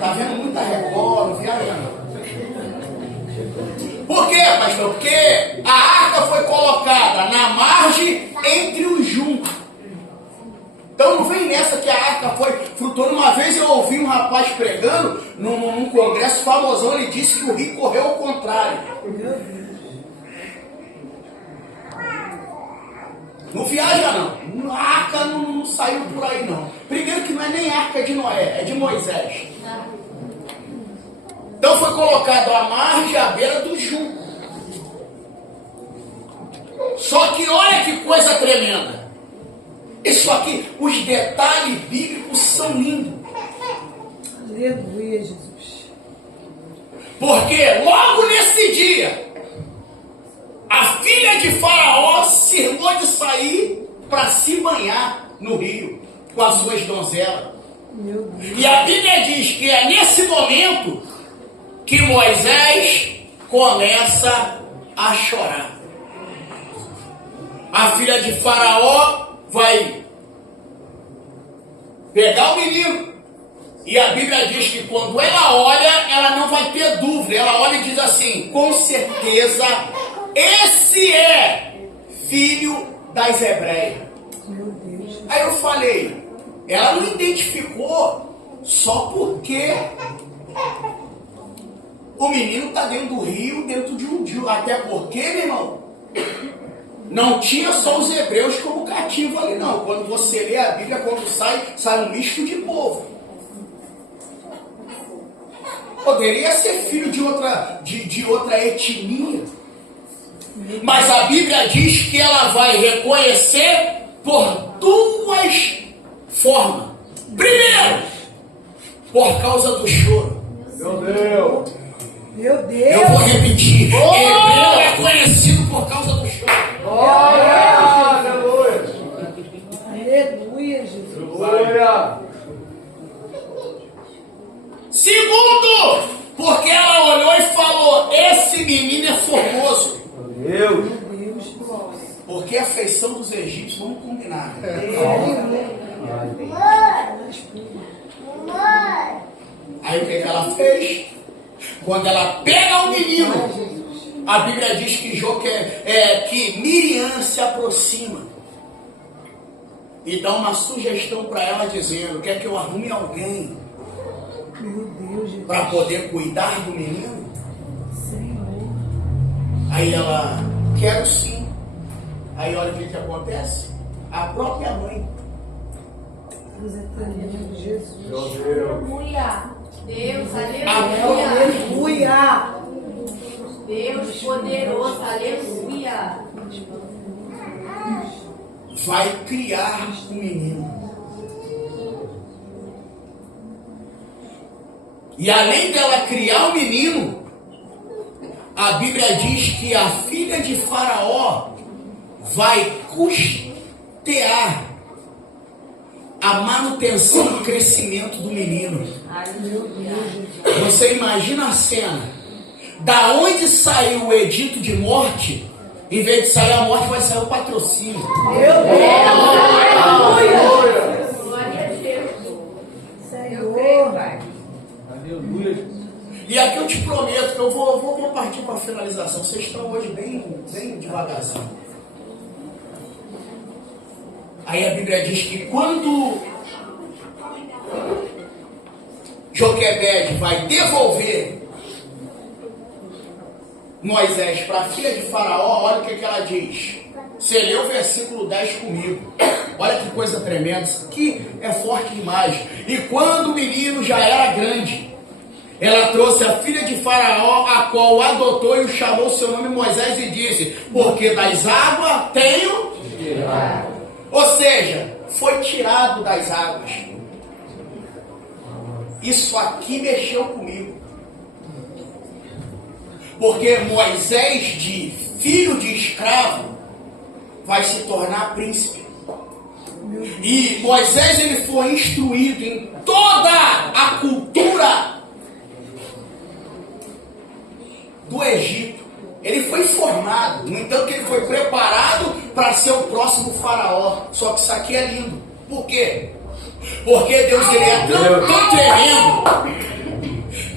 tá vendo muita Record, não viaja não. Por quê, pastor? Porque a arca foi colocada na margem entre os juncos. Então não vem nessa que a arca foi flutuando. Uma vez eu ouvi um rapaz pregando num congresso famosão, ele disse que o rio correu ao contrário. Não viaja não. A arca não saiu por aí não. Primeiro que não é nem arca de Noé, é de Moisés. Então foi colocado à margem, à beira do junco. Só que olha que coisa tremenda. Isso aqui, os detalhes bíblicos são lindos. Aleluia, Jesus. Porque logo nesse dia, a filha de Faraó cismou de sair para se banhar no rio com as suas donzelas. Meu Deus. E a Bíblia diz que é nesse momento que Moisés começa a chorar. A filha de Faraó vai pegar o menino. E a Bíblia diz que quando ela olha, ela não vai ter dúvida. Ela olha e diz assim, com certeza, esse é filho das hebreias. Meu Deus. Aí eu falei, ela não identificou só porque o menino está dentro do rio, dentro de um rio. Até porque, meu irmão, não tinha só os hebreus como cativo ali, não. Quando você lê a Bíblia, quando sai um misto de povo. Poderia ser filho de outra etnia. Mas a Bíblia diz que ela vai reconhecer por 2 formas. Primeiro, por causa do choro. Meu Deus. Meu Deus. Eu vou repetir. Hebreu é conhecido por causa do choro. Aleluia. Aleluia, Jesus. Aleluia. Segundo, porque ela olhou e falou, esse menino é formoso. Meu Deus. Meu Deus. Porque a feição dos egípcios, vamos combinar. Aí o que ela fez? Quando ela pega o menino, a Bíblia diz que Miriam se aproxima e dá uma sugestão para ela dizendo: quer que eu arrume alguém para poder cuidar do menino? Aí ela: quero sim. Aí olha o que acontece. A própria mãe. Jesus. Aleluia. Deus, Aleluia. Deus poderoso, aleluia. Vai criar um menino. E além dela criar o menino, a Bíblia diz que a filha de Faraó vai custear a manutenção e crescimento do menino. Você imagina a cena. Da onde saiu o edito de morte? Em vez de sair a morte, vai sair o patrocínio. Meu Deus! Aleluia! Glória a Deus. Senhor, Pai. Aleluia. E aqui eu te prometo que eu vou partir para a finalização. Vocês estão hoje bem devagarzinho. Aí a Bíblia diz que quando Joquebede vai devolver Moisés para a filha de Faraó, olha o que ela diz. Você lê o versículo 10 comigo. Olha que coisa tremenda. Isso aqui é forte demais. E quando o menino já era grande, ela trouxe a filha de Faraó, a qual o adotou e o chamou seu nome Moisés e disse: porque das águas tenho tirado. Ou seja, foi tirado das águas. Isso aqui mexeu comigo. Porque Moisés, de filho de escravo, vai se tornar príncipe. E Moisés, ele foi instruído em toda a cultura do Egito. Ele foi formado. No entanto, ele foi preparado para ser o próximo faraó. Só que isso aqui é lindo. Por quê? Porque Deus, ele é tão tremendo.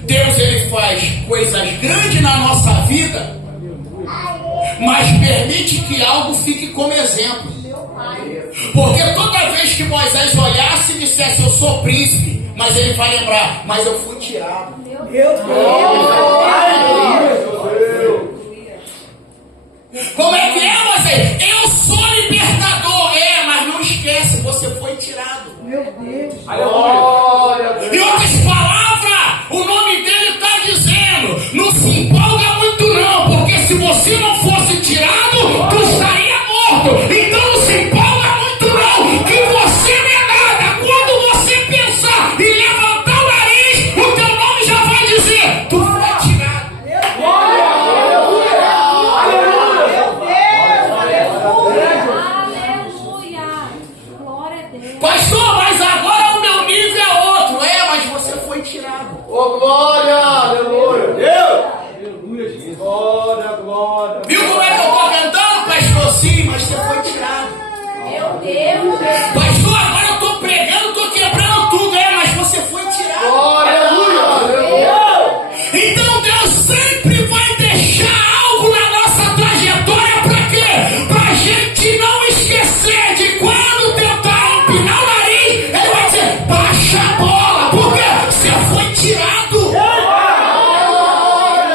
Deus, ele faz coisas grandes na nossa vida, mas permite que algo fique como exemplo. Porque toda vez que Moisés olhasse e dissesse: eu sou príncipe, mas ele vai lembrar: mas eu fui tirado. Meu Deus! Como é que é, Moisés? Eu sou libertador. Mas não esquece, você foi tirado. Meu Deus! Em outras palavras, o nome dele está dizendo: não se empolga muito não, porque se você não fosse tirado, tu estaria morto. Então não se empolga muito não, que você não é nada. Quando você pensar e levantar o nariz, o teu nome já vai dizer: tu foi tirado. Pastor, mas agora o meu nível é outro. Mas você foi tirado. Oh, glória! Aleluia! Deus! Glória, glória! Viu como é que eu estou cantando, pastor? Sim, mas você foi tirado. Meu Deus. Pastor, agora eu estou pregando, estou quebrando tudo. Mas você foi tirado. Glória! Aleluia! Então Deus sempre vai deixar algo na nossa trajetória. Para quê? Para a gente não esquecer de quando tentar empinar o nariz, ele vai dizer: baixa a bola, porque você foi tirado. Glória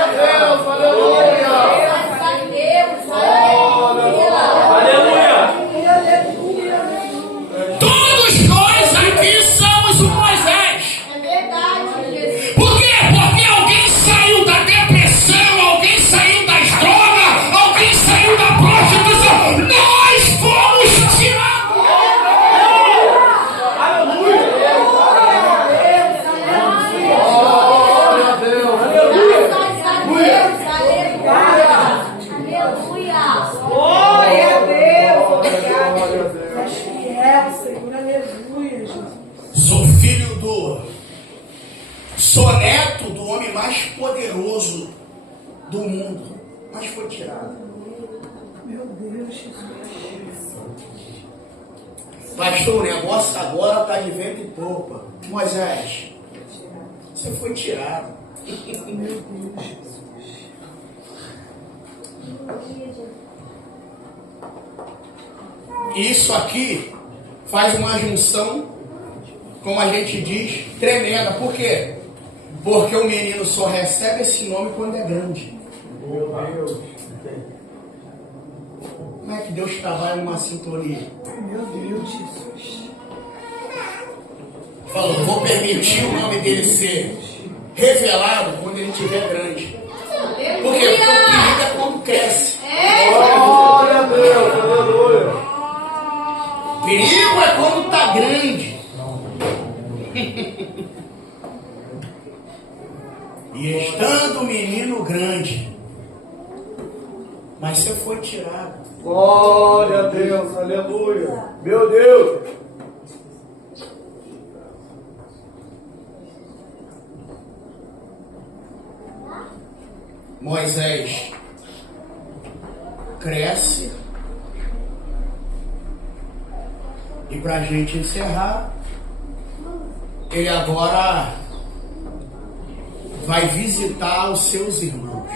a Deus! Aleluia! Todos nós aqui somos o Moisés. É verdade, Jesus. Por quê? Porque alguém saiu da depressão, alguém saiu das drogas, alguém saiu da prostituição. Nós fomos tirados. Glória a Deus! Glória a Deus! Obrigado. És fiel, Senhor. Aleluia, Jesus. Sou neto do homem mais poderoso do mundo, mas foi tirado. Meu Deus. Deus, Jesus. Pastor, o negócio agora está de vento em popa. Moisés, você foi tirado. Isso aqui faz uma junção, como a gente diz, tremenda. Por quê? Porque o menino só recebe esse nome quando é grande. Como é que Deus trabalha numa sintonia? Meu Deus, Jesus. Falou, vou permitir o nome dele ser revelado quando ele estiver grande. Por quê? Porque o perigo é quando cresce. Glória a Deus, aleluia. O perigo é quando está grande. E estando o menino grande, mas você foi tirado. Glória a Deus, aleluia. Meu Deus. Moisés cresce. E para a gente encerrar, ele agora vai visitar os seus irmãos.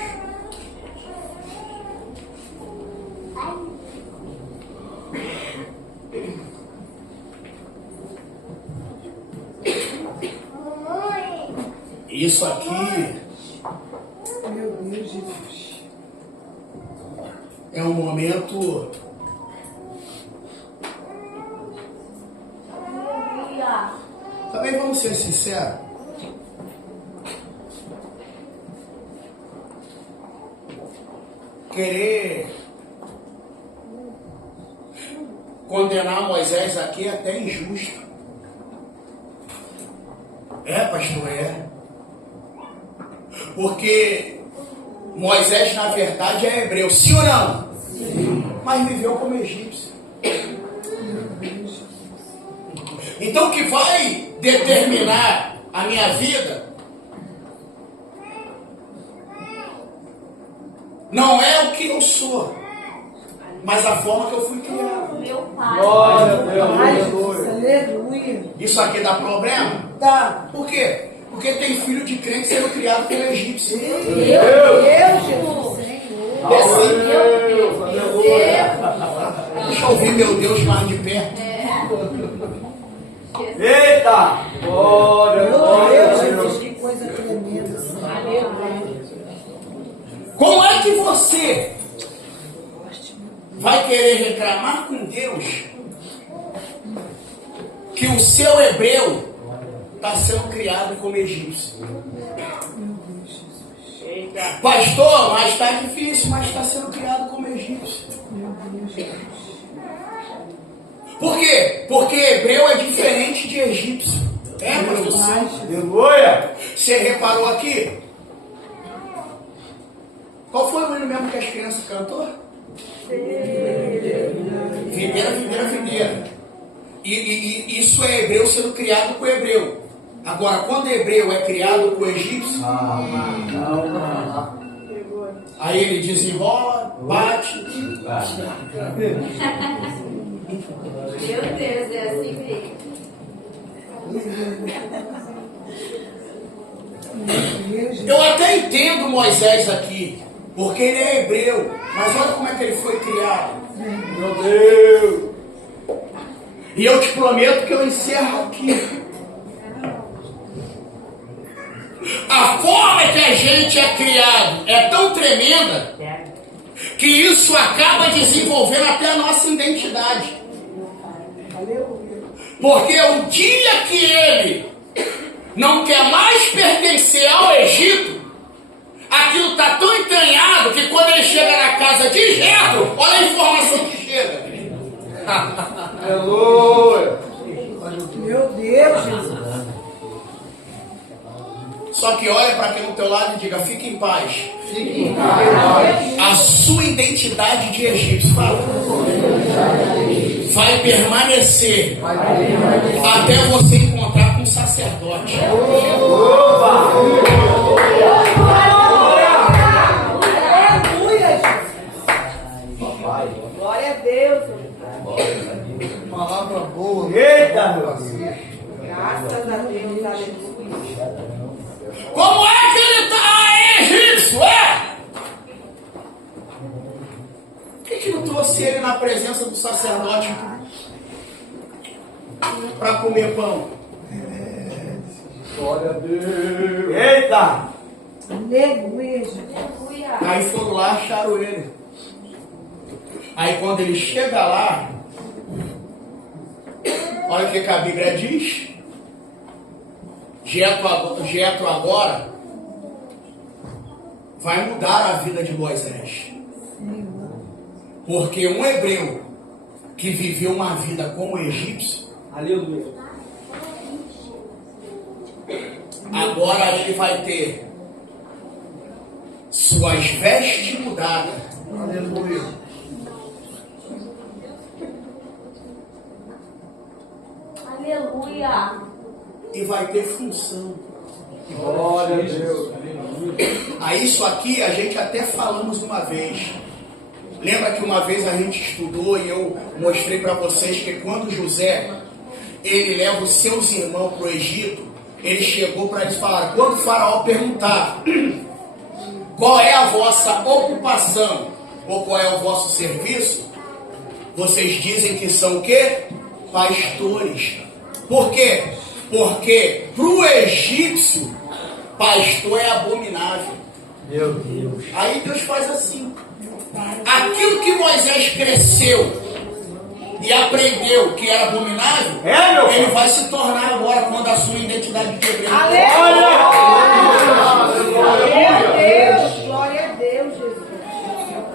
Isso aqui Meu Deus, Jesus. é um momento também, vamos ser sinceros. Querer condenar Moisés aqui é até injusto. É, pastor, é. Porque Moisés, na verdade, é hebreu. Sim ou não? Sim. Mas viveu como egípcio. Então, o que vai determinar a minha vida não é o que eu sou, mas a forma que eu fui criado. Meu pai. Glória a Deus, Ai, aleluia. aleluia. Isso aqui dá problema? Tá. Por quê? Porque tem filho de crente sendo criado pelo egípcio. Meu Deus, Jesus. É assim. Deus, aleluia. Deixa eu ouvir meu Deus mais de perto. Eita. Glória, Meu glória a Deus, Jesus, Deus. que coisa tremenda. Como é que você vai querer reclamar com Deus que o seu hebreu está sendo criado como egípcio? Pastor, mas está difícil, mas está sendo criado como egípcio. Por quê? Porque hebreu é diferente de egípcio. É, pastor? Sim. Aleluia. Você reparou aqui? Qual foi o hino mesmo que as crianças cantou? Videira, videira, videira. E isso é hebreu sendo criado com hebreu. Agora, quando hebreu é criado com egípcio, aí ele desenrola, bate. Meu Deus, é assim mesmo. Eu até entendo Moisés aqui, porque ele é hebreu, mas olha como é que ele foi criado. Meu Deus. E eu te prometo que eu encerro aqui. A forma que a gente é criado é tão tremenda que isso acaba desenvolvendo até a nossa identidade. Porque o dia que ele não quer mais pertencer ao Egito, aquilo está tão entranhado que quando ele chega na casa de Jetro, olha a informação que chega. Aleluia. Meu Deus, Jesus. Só que olha para quem no teu lado e diga, fique em paz. A sua identidade de egípcio, fala, vai permanecer até você encontrar com um sacerdote. Aleluia, Jesus. Graças a Deus, aleluia. Como é que ele está egípcio? Por que não trouxe ele na presença do sacerdote para comer pão? Glória a Deus. Eita! Aleluia, Jesus. Aleluia. Aí foram lá, acharam ele. Aí quando ele chega lá, olha o que a Bíblia diz. Jetro agora vai mudar a vida de Moisés. Porque um hebreu que viveu uma vida como egípcio, Aleluia. agora ele vai ter suas vestes mudadas. Aleluia. Aleluia. E vai ter função. Glória a Deus. Aí isso aqui a gente até falamos uma vez. Lembra que uma vez a gente estudou e eu mostrei para vocês que quando José ele leva os seus irmãos para o Egito, ele chegou para eles falar, quando o faraó perguntar qual é a vossa ocupação ou qual é o vosso serviço, vocês dizem que são o quê? Pastores. Por quê? Porque para o egípcio, pastor é abominável. Meu Deus. Aí Deus faz assim. Aquilo que Moisés cresceu e aprendeu que era abominável, ele vai se tornar agora quando a sua identidade de hebreu. Aleluia. Glória a Deus. Glória a Deus, Jesus.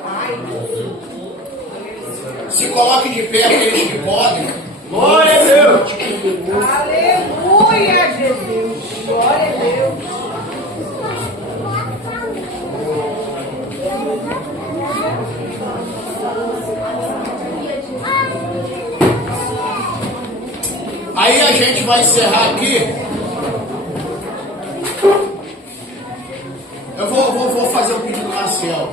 Pai. Se coloque de pé aqueles que podem. Glória a Deus. Aleluia, Jesus. Glória a Deus. Aí a gente vai encerrar aqui. Eu vou fazer um pedido Marcial.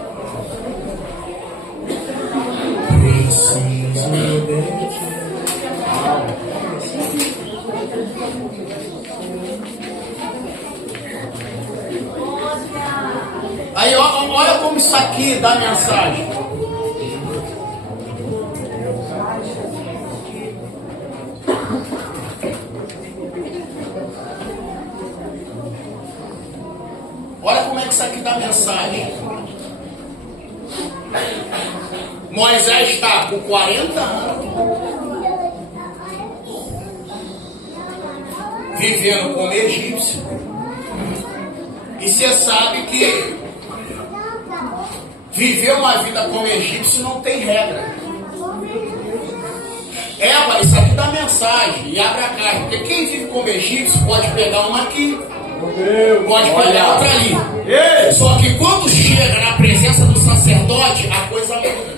Aí olha como isso aqui dá mensagem. Olha como é que isso aqui dá mensagem. Moisés está com 40 anos, vivendo como egípcio. E você sabe que viver uma vida como egípcio não tem regra. Eva, isso aqui dá mensagem. E abre a caixa. Porque quem vive como egípcio pode pegar uma aqui, pode pegar outra ali. Só que quando chega na presença do sacerdote, a coisa muda.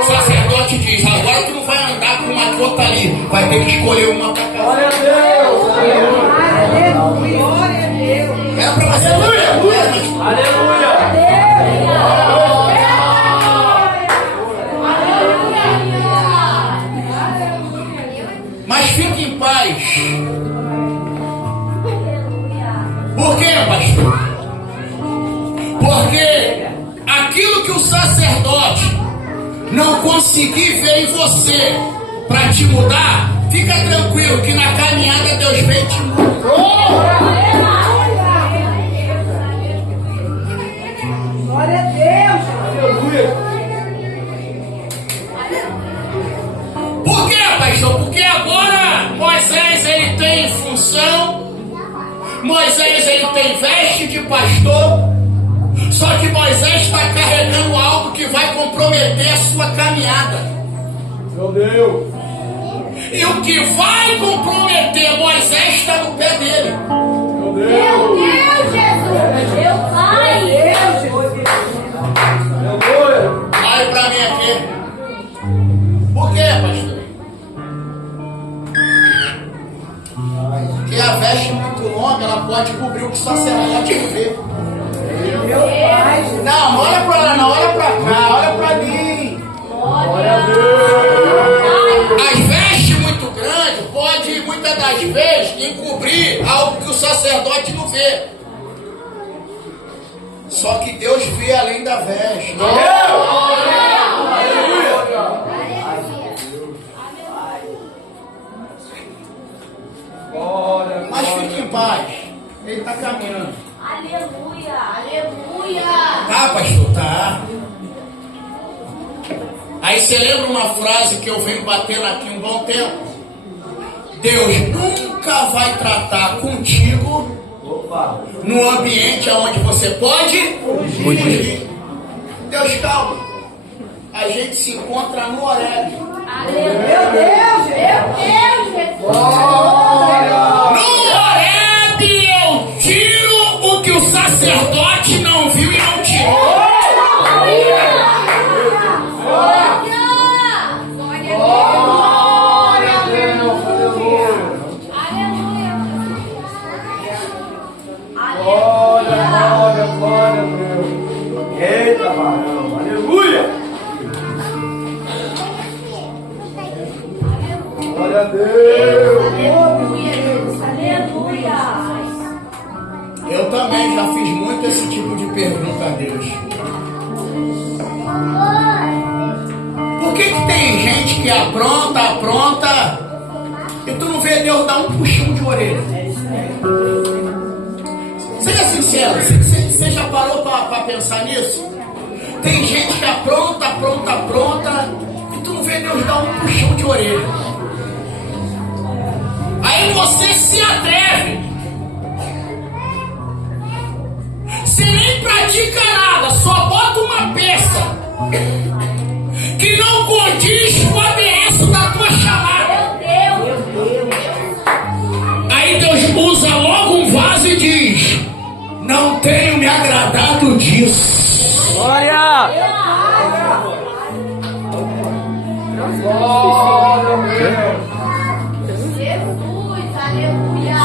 O sacerdote diz, agora tu não vai andar com uma gota ali, vai ter que escolher uma para casa. Glória a Deus. Aleluia. Glória a Deus. Era para você aleluia. Mas fique em paz. Por quê, pastor? Porque aquilo que o sacerdote não conseguir ver em você para te mudar, fica tranquilo que na caminhada Deus vem e te muda. Glória a Deus. Por quê, pastor? Porque agora Moisés ele tem função, Moisés ele tem veste de pastor, só que Moisés está carregando algo que vai comprometer a sua caminhada. Meu Deus. E o que vai comprometer Moisés está no pé dele. Meu Meu Deus. Deus, Jesus. Meu Pai. Deus, Jesus. Aleluia. Olha para mim aqui. Por quê, pastor? Porque a veste muito longa, ela pode cobrir o que o sacerdote não vê. Meu Pai. Não, olha para lá, não, olha para cá, olha para mim. Glória a Deus. As vestes muito grandes pode maioria das vezes, encobrir algo que o sacerdote não vê. Só que Deus vê além da veste. Mas fique em paz. Ele está caminhando. Aleluia, aleluia. Tá, pastor? Tá. Aí você lembra uma frase que eu venho batendo aqui um bom tempo? Deus nunca vai tratar contigo no ambiente onde você pode fugir. Deus, calma. A gente se encontra no Horebe. Aleluia. Meu Deus, Jesus. No Horebe eu tiro o que o sacerdote não viu e não tirou. Eita, barão, aleluia! Glória a Deus! Aleluia! Eu também já fiz muito esse tipo de pergunta a Deus. Por que tem gente que apronta, e tu não vê Deus dar um puxão de orelha? Seja sincero, você já parou para pensar nisso? Tem gente que apronta, e tu não vê Deus dar um puxão de orelha. Aí você se atreve. Você nem pratica nada, só bota uma peça que não condiz com a adereço da tua chamada. Aí Deus usa logo um vaso e diz: não tenho me agradado disso. Glória! Jesus, aleluia!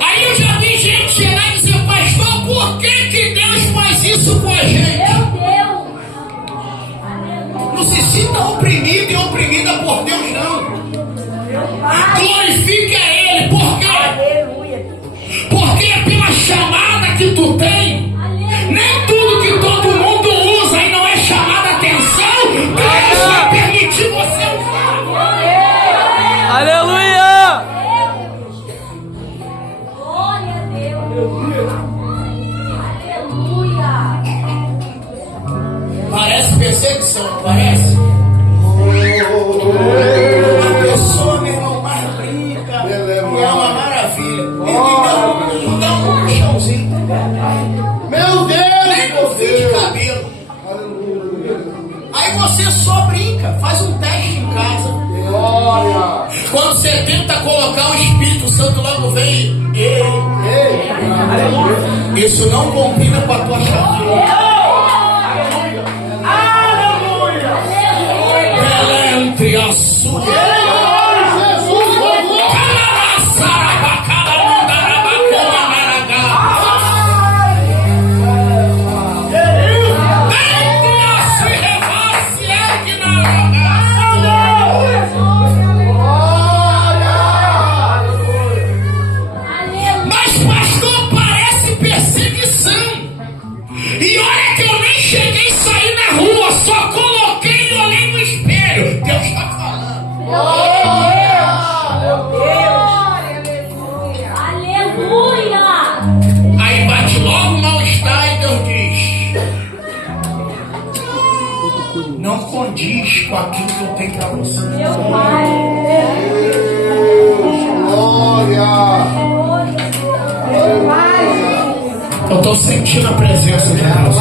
Aí eu já vi gente chegar e dizer: pastor, por que Deus faz isso com a gente? Meu Deus! Não se sinta oprimido e oprimida por Deus, não. Glorifique a Ele, por quê? Porque é pela chamada que tu tem. Nem tudo que todo mundo usa e não é chamada atenção, Deus vai permitir você usar. Aleluia! Glória a Deus! Aleluia! Parece perseguição, não parece? A pessoa, meu irmão, mais brinca, e é uma maravilha. E dá um puxãozinho. Meu Deus! Nem com fio de cabelo. Aí você só brinca, faz um teste em casa. Glória! Quando você tenta colocar o Espírito Santo, logo vem. Isso não combina com a tua chamada. Ela entre a sua. Jesus, Mas pastor, parece perseguição. E olha que eu nem cheguei a sair na rua, só coloquei e olhei no espelho. Deus está falando. Aleluia! Aí bate logo o mal-estar e Deus diz: não condiz com aquilo que eu tenho para você. Meu Pai! glória! Eu estou sentindo a presença de Deus.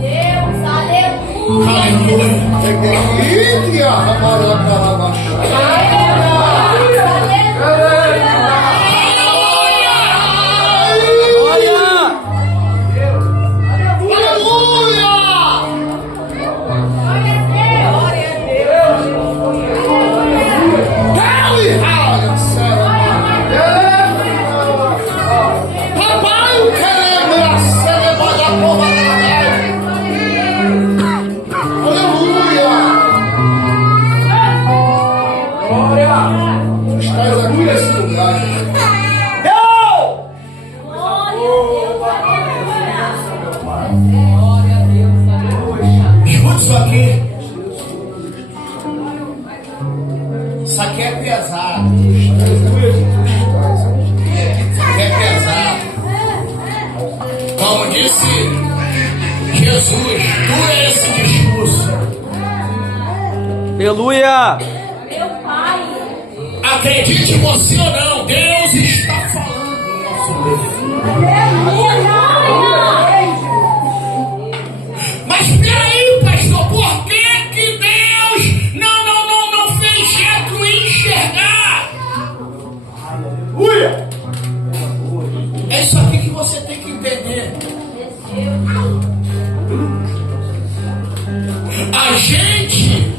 Deus, aleluia! Aleluia. aqui. Isso aqui é pesado. Isso aqui é pesado. Como disse Jesus, dura esse discurso. Aleluia! Meu Pai. Acredite você ou não, Deus está falando no nosso meio. Mas peraí, pastor, por que Deus não fez Jetro enxergar? Aleluia! É isso aqui que você tem que entender. A gente,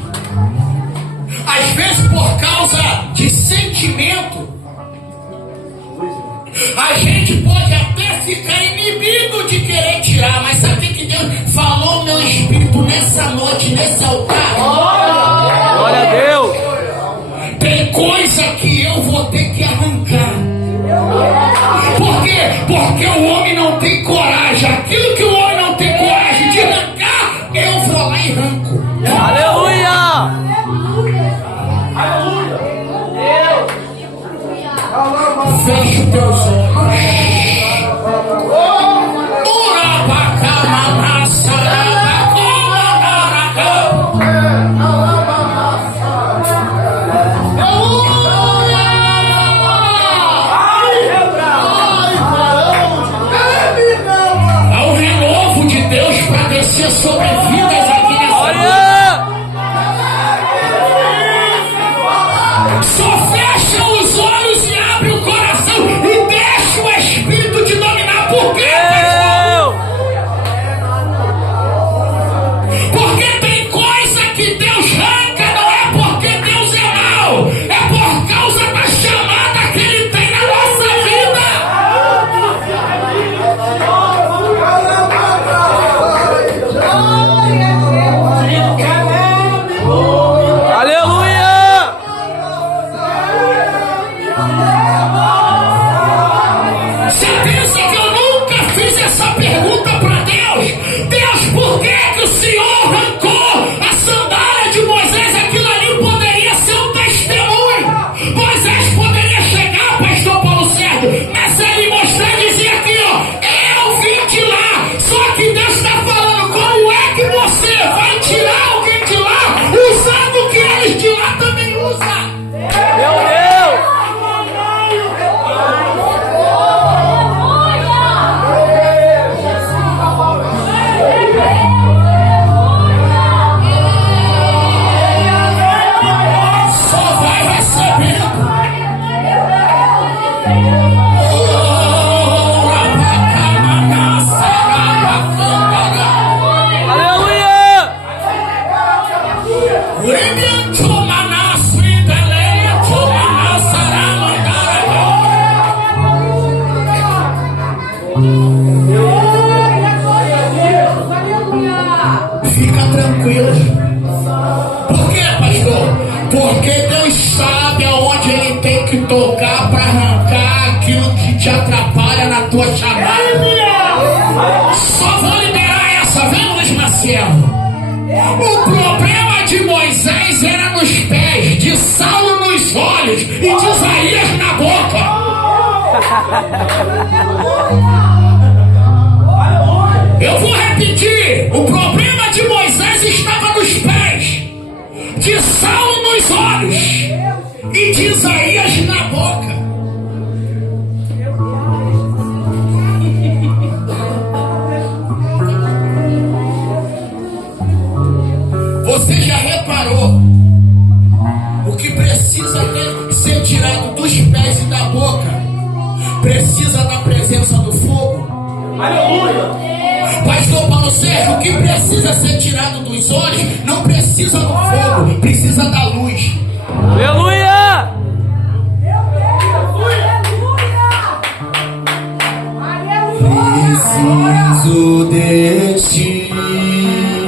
às vezes por causa de sentimento, a gente pode até ficar inibido de querer tirar, mas sabe o que Deus falou no meu espírito nessa noite, nesse altar? Glória a Deus! Tem coisa que eu vou ter que arrancar. Por quê? Porque o homem não tem coragem. Aquilo que o homem não tem coragem de arrancar, eu vou lá e arranco. Aleluia! Feche os teus olhos. Há um renovo de Deus para descer sobre vidas aqui nessa Olha! Só fecha os olhos e abre o coração e deixa o Espírito te dominar. Por quê? Porque tem coisa que Deus arranca, não é porque Deus é mau, é por causa da chamada que Ele tem na nossa vida. Aleluia! Você pensa que eu nunca fiz essa pergunta para Deus? Deus, por que o Senhor arrancou a sandália de Moisés? Aquilo ali poderia ser um testemunho. Moisés poderia chegar, pastor Paulo Sérgio, mas ele mostrar e dizer aqui, ó, eu vim de lá. Só que Deus está falando, como é que você vai tirar alguém de lá usando o que eles de lá também usam? Meu Deus! Só vai recebendo. Aleluia! Fica tranquilo. Por quê, pastor? Porque Deus sabe aonde Ele tem que tocar para arrancar aquilo que te atrapalha na tua chamada. Só vou liberar essa, vem Luiz Maciel. O problema de Moisés era nos pés, de Saulo nos olhos e de Isaías na boca. Eu vou repetir. O problema de Moisés estava nos pés, de Saulo nos olhos e de Isaías na boca. Você já reparou o que precisa ser tirado dos pés e da boca? Precisa da presença do fogo. Aleluia! Pastor Paulo Sérgio, o que precisa ser tirado dos olhos não precisa do fogo, precisa da